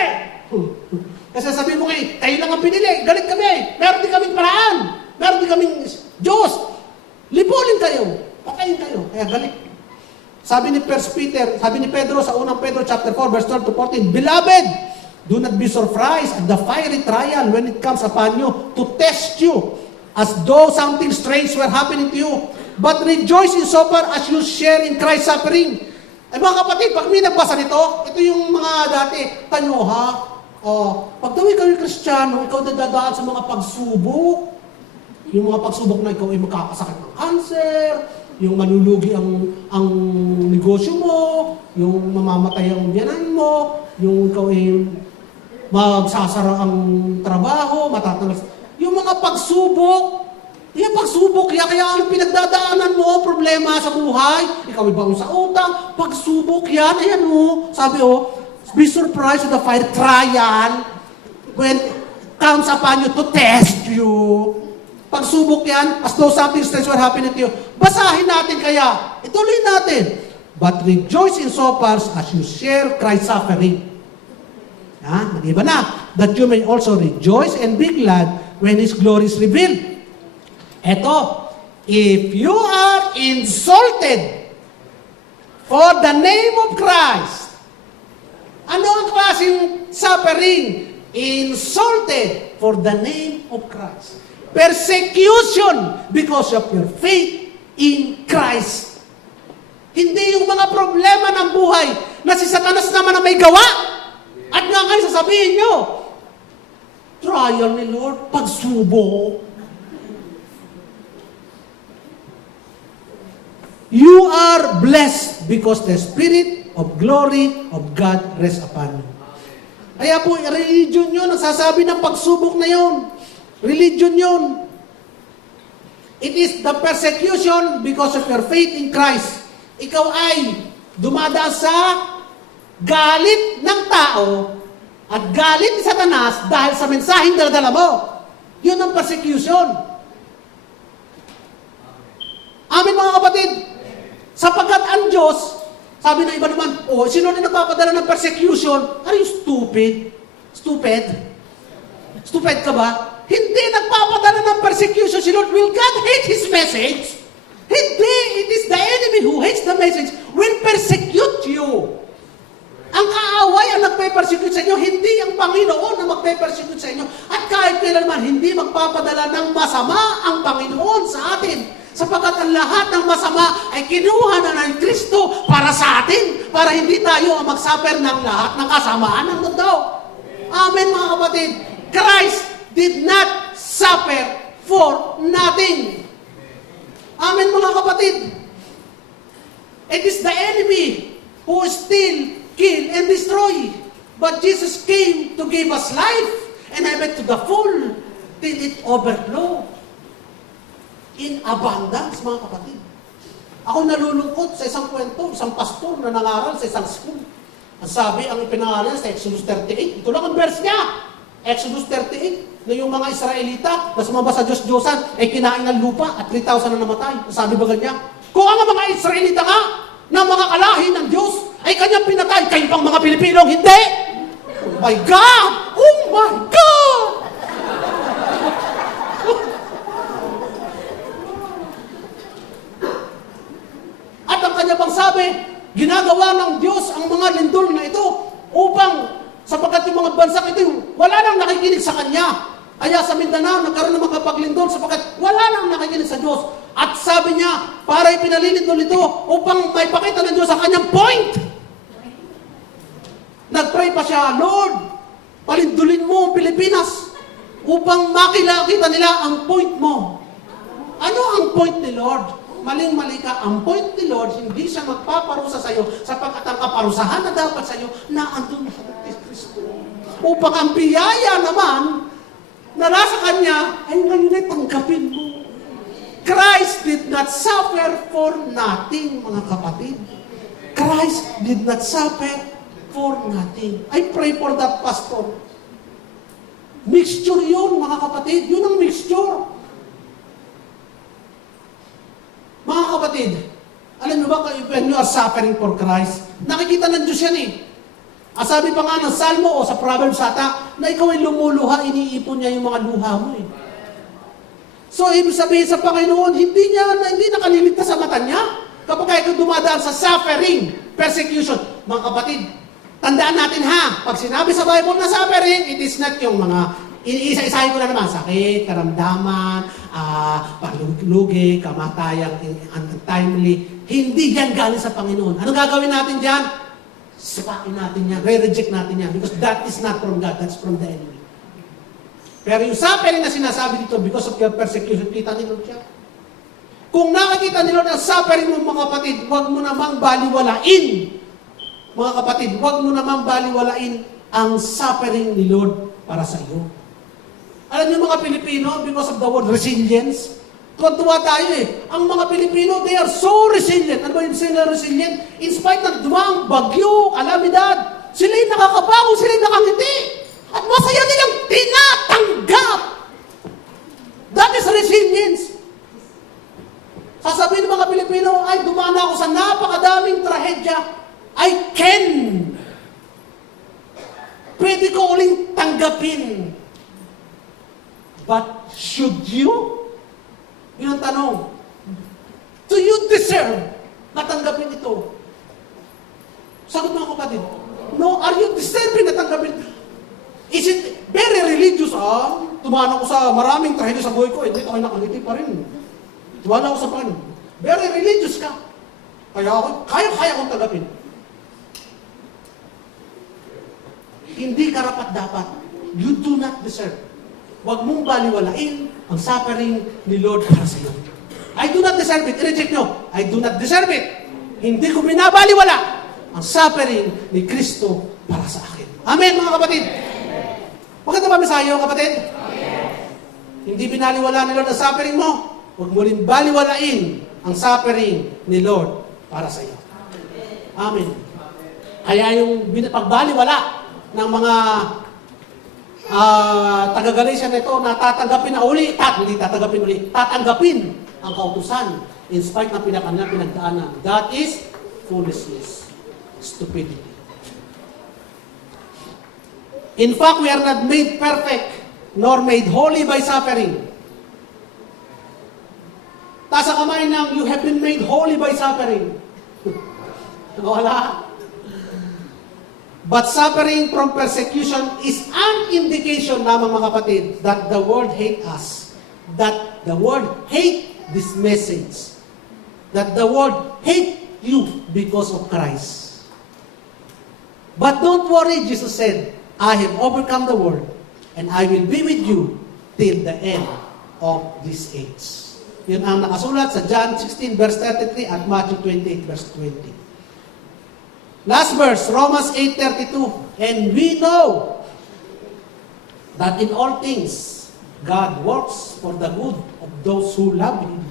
Kasi sabihin mo kayo, tayo lang ang pinili, galit kami, meron din kaming paraan, meron din kaming Diyos, lipulin kayo, patayin kayo, kaya galit. Sabi ni Pedro sa unang Pedro chapter 4 verse 12 to 14, Beloved, do not be surprised at the fiery trial when it comes upon you to test you, as though something strange were happening to you, but rejoice in so far as you share in Christ's suffering. Ay mga kapatid, pag may nagbasa nito, ito yung mga dati, tanyo ha, pag daw ikaw yung Kristiyano, ikaw nadadaan sa mga pagsubok, yung mga pagsubok na ikaw ay makakasakit ng cancer, yung malulugi ang negosyo mo, yung mamamatay ang biyanan mo, yung ikaw ay magsasara ang trabaho, matatanggal. Yung mga pagsubok, kaya ang pinagdadaanan mo, problema sa buhay, ikaw ay baon sa utang, pagsubok yan, ayan o, sabi be surprised at the fire trial when comes upon you to test you. Pagsubok yan, as though something strange were happening to you. Basahin natin kaya, ituloy natin. But rejoice in so far as you share Christ's suffering. Di ba na? That you may also rejoice and be glad when His glory is revealed. Eto, if you are insulted for the name of Christ, ano ang klaseng suffering? Insulted for the name of Christ. Persecution because of your faith in Christ. Hindi yung mga problema ng buhay na si Satanas naman na may gawa. At nga ngayon sasabihin nyo, trial ni Lord, pagsubok. You are blessed because the Spirit of glory of God rests upon you. Kaya po, religion yun, nagsasabi ng pagsubok na yun. Religion yun. It is the persecution because of your faith in Christ. Ikaw ay dumadaan sa galit ng tao at galit ni Satanas dahil sa mensaheng daladala mo. Yun ang persecution. Amin mga kapatid. Sapagkat ang Diyos, sabi ng iba naman, sino na nagpapadala ng persecution? Are you stupid? Stupid? Stupid ka ba? Hindi nagpapadala ng persecution si Lord. Will God hate His message? Hindi. It is the enemy who hates the message will persecute you. Ang kaaway ang nagpe-persecute sa inyo, hindi ang Panginoon ang magpe-persecute sa inyo. At kahit kailan naman, hindi magpapadala ng masama ang Panginoon sa atin. Sapagkat ang lahat ng masama ay kinuha na ng Kristo para sa atin, para hindi tayo ang magsuffer ng lahat ng kasamaan ng mundo. Amen mga kapatid. Christ did not suffer for nothing. Amen mga kapatid. It is the enemy who steal, kill, and destroy. But Jesus came to give us life and have it to the full till it overflow. In abundance, mga kapatid. Ako nalulungkot sa isang kwento, isang pastor na nangaral sa isang school. Ang sabi, ang ipinangalan sa Exodus 38. Ito lang ang verse niya. Exodus 38, na yung mga Israelita na sumamba sa Diyos-Diyosan ay kinain ng lupa at 3,000 na namatay. Sabi ba ganyan? Kung ang mga Israelita nga na mga kalahi ng Diyos ay kanyang pinatay, kayo pang mga Pilipinong hindi! Oh my God! Oh my God! At ang kanya pang sabi, ginagawa ng Diyos ang mga lindol na ito upang sapagkat yung mga bansang ito, wala nang nakikinig sa Kanya. Kaya sa Mindanao, nagkaroon ng mga paglindol sapagkat wala nang nakikinig sa Diyos. At sabi niya, para ipinalilindol ito upang may pakita ng Diyos ang Kanyang point. Nagpray pa siya, Lord, palindulin mo ang Pilipinas upang makilakita nila ang point mo. Ano ang point ni Lord? Maling-mali ka. Ang point ni Lord, hindi siya magpaparusa sa iyo sapagkat ang kaparusahan na dapat sa iyo na andun sa Kristo. Upang ang biyaya naman na nasa Kanya ay ngayon ay tanggapin mo. Christ did not suffer for nothing, mga kapatid. Christ did not suffer for nothing. I pray for that, pastor. Mixture yun, mga kapatid. Yun ang mixture. Mga kapatid, alam niyo ba when you are suffering for Christ, nakikita ng Diyos yan eh. Sabi pa nga ng Salmo o sa Proverbs ata, na ikaw ay lumuluha, iniipon niya yung mga luha mo eh. So, ibig sabihin sa Panginoon, hindi nakaliligtas sa mata niya. Kapag ikaw dumadaan sa suffering, persecution. Mga kapatid, tandaan natin ha, pag sinabi sa Bible na suffering, it is not yung mga isa-isahin ko na naman, sakit, karamdaman, paglugi, kamatayang untimely. Hindi yan galing sa Panginoon. Anong gagawin natin dyan? Sipain natin yan, re-reject natin yan, because that is not from God, that's from the enemy. Pero yung suffering na sinasabi dito, because of your persecution, kita ni Lord siya. Kung nakakita ni Lord ang suffering mo, mga kapatid, huwag mo namang baliwalain. Mga kapatid, huwag mo namang baliwalain ang suffering ni Lord para sa iyo. Alam niyo mga Pilipino, because of the word resilience, tuwa tayo eh. Ang mga Pilipino, they are so resilient. Ano ba yung sila resilient? In spite ng dumaang bagyo, kalamidad, sila'y nakakabangon, sila'y nakangiti. At masaya nilang tinatanggap. That is resilience. Sasabihin ng mga Pilipino, ay dumaan ako sa napakadaming trahedya. I can. Pwede ko uling tanggapin. But should you? Yun ang tanong. Do you deserve na tanggapin ito? Sagot mga kapatid, no, are you deserving na tanggapin? Is it very religious? Tumaan ako sa maraming trahedya sa buhay ko, hindi ako nakangiti pa rin. Tumaan ako sa Panginoon. Very religious ka. Kaya kong tanggapin. Hindi karapat-dapat. You do not deserve. Huwag mong baliwalain ang suffering ni Lord para sa iyo. I do not deserve it. I-reject nyo. I do not deserve it. Hindi ko binabaliwala ang suffering ni Kristo para sa akin. Amen, mga kapatid. Maganda ba mensahe, kapatid? Hindi binaliwala ni Lord ang suffering mo. Huwag mo rin baliwalain ang suffering ni Lord para sa iyo. Amen. Kaya yung pagbaliwala ng mga taga-Galatia na ito na tatanggapin na uli, tatanggapin ang kautusan in spite ng pinagdaanan. That is foolishness, stupidity. In fact, we are not made perfect nor made holy by suffering. Taas ang kamay ng you have been made holy by suffering. Wala. But suffering from persecution is an indication lamang mga kapatid that the world hate us. That the world hate this message. That the world hate you because of Christ. But don't worry, Jesus said, I have overcome the world and I will be with you till the end of this age. Yun ang nakasulat sa John 16 verse 33 at Matthew 28 verse 20. Last verse, Romans 8:32. And we know that in all things, God works for the good of those who love Him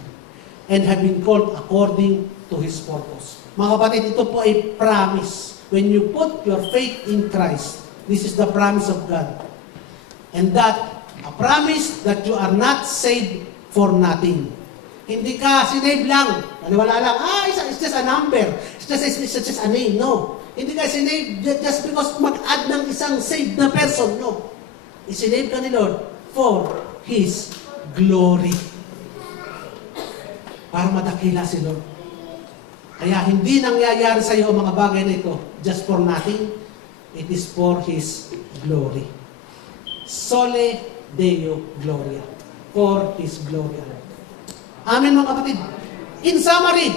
and have been called according to His purpose. Mga kapatid, ito po ay promise. When you put your faith in Christ, this is the promise of God. And that, a promise that you are not saved for nothing. Hindi ka sinave lang. Wala lang, it's just a number. It's just a name. No. Hindi ka sinave just because mag-add ng isang saved na person. No. Isinave ka ni Lord for His glory. Para madakila si Lord. Kaya hindi nangyayari sa iyo ang mga bagay na ito just for nothing. It is for His glory. Sole Deo Gloria. For His glory. Amen mga kapatid. In summary,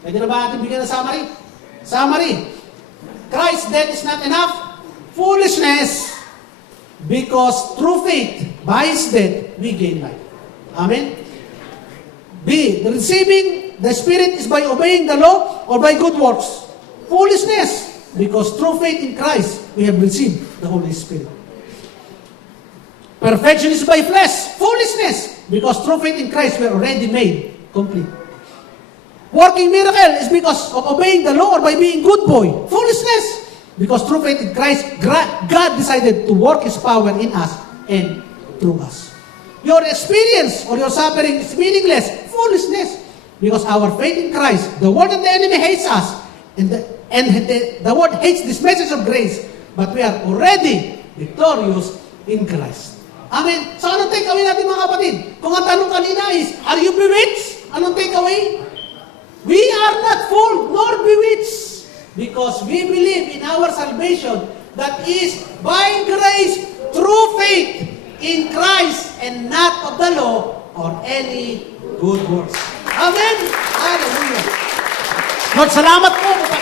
pwede na ba natin bigyan ng summary? Summary. Christ's death is not enough. Foolishness. Because through faith, by His death, we gain life. Amen? B. The receiving the Spirit is by obeying the law or by good works. Foolishness. Because through faith in Christ, we have received the Holy Spirit. Perfection is by flesh. Foolishness. Because through faith in Christ, we are already made complete. Working miracle is because of obeying the law or by being good boy. Foolishness. Because through faith in Christ, God decided to work His power in us and through us. Your experience or your suffering is meaningless. Foolishness. Because our faith in Christ, the world and the enemy hates us. And the world hates this message of grace. But we are already victorious in Christ. Amen. So anong takeaway natin mga kapatid? Kung ang tanong kanina is, are you bewitched? Anong takeaway? We are not fooled nor bewitched. Because we believe in our salvation that is by grace through faith in Christ and not of the law or any good works. Amen. Hallelujah. Lord, salamat po.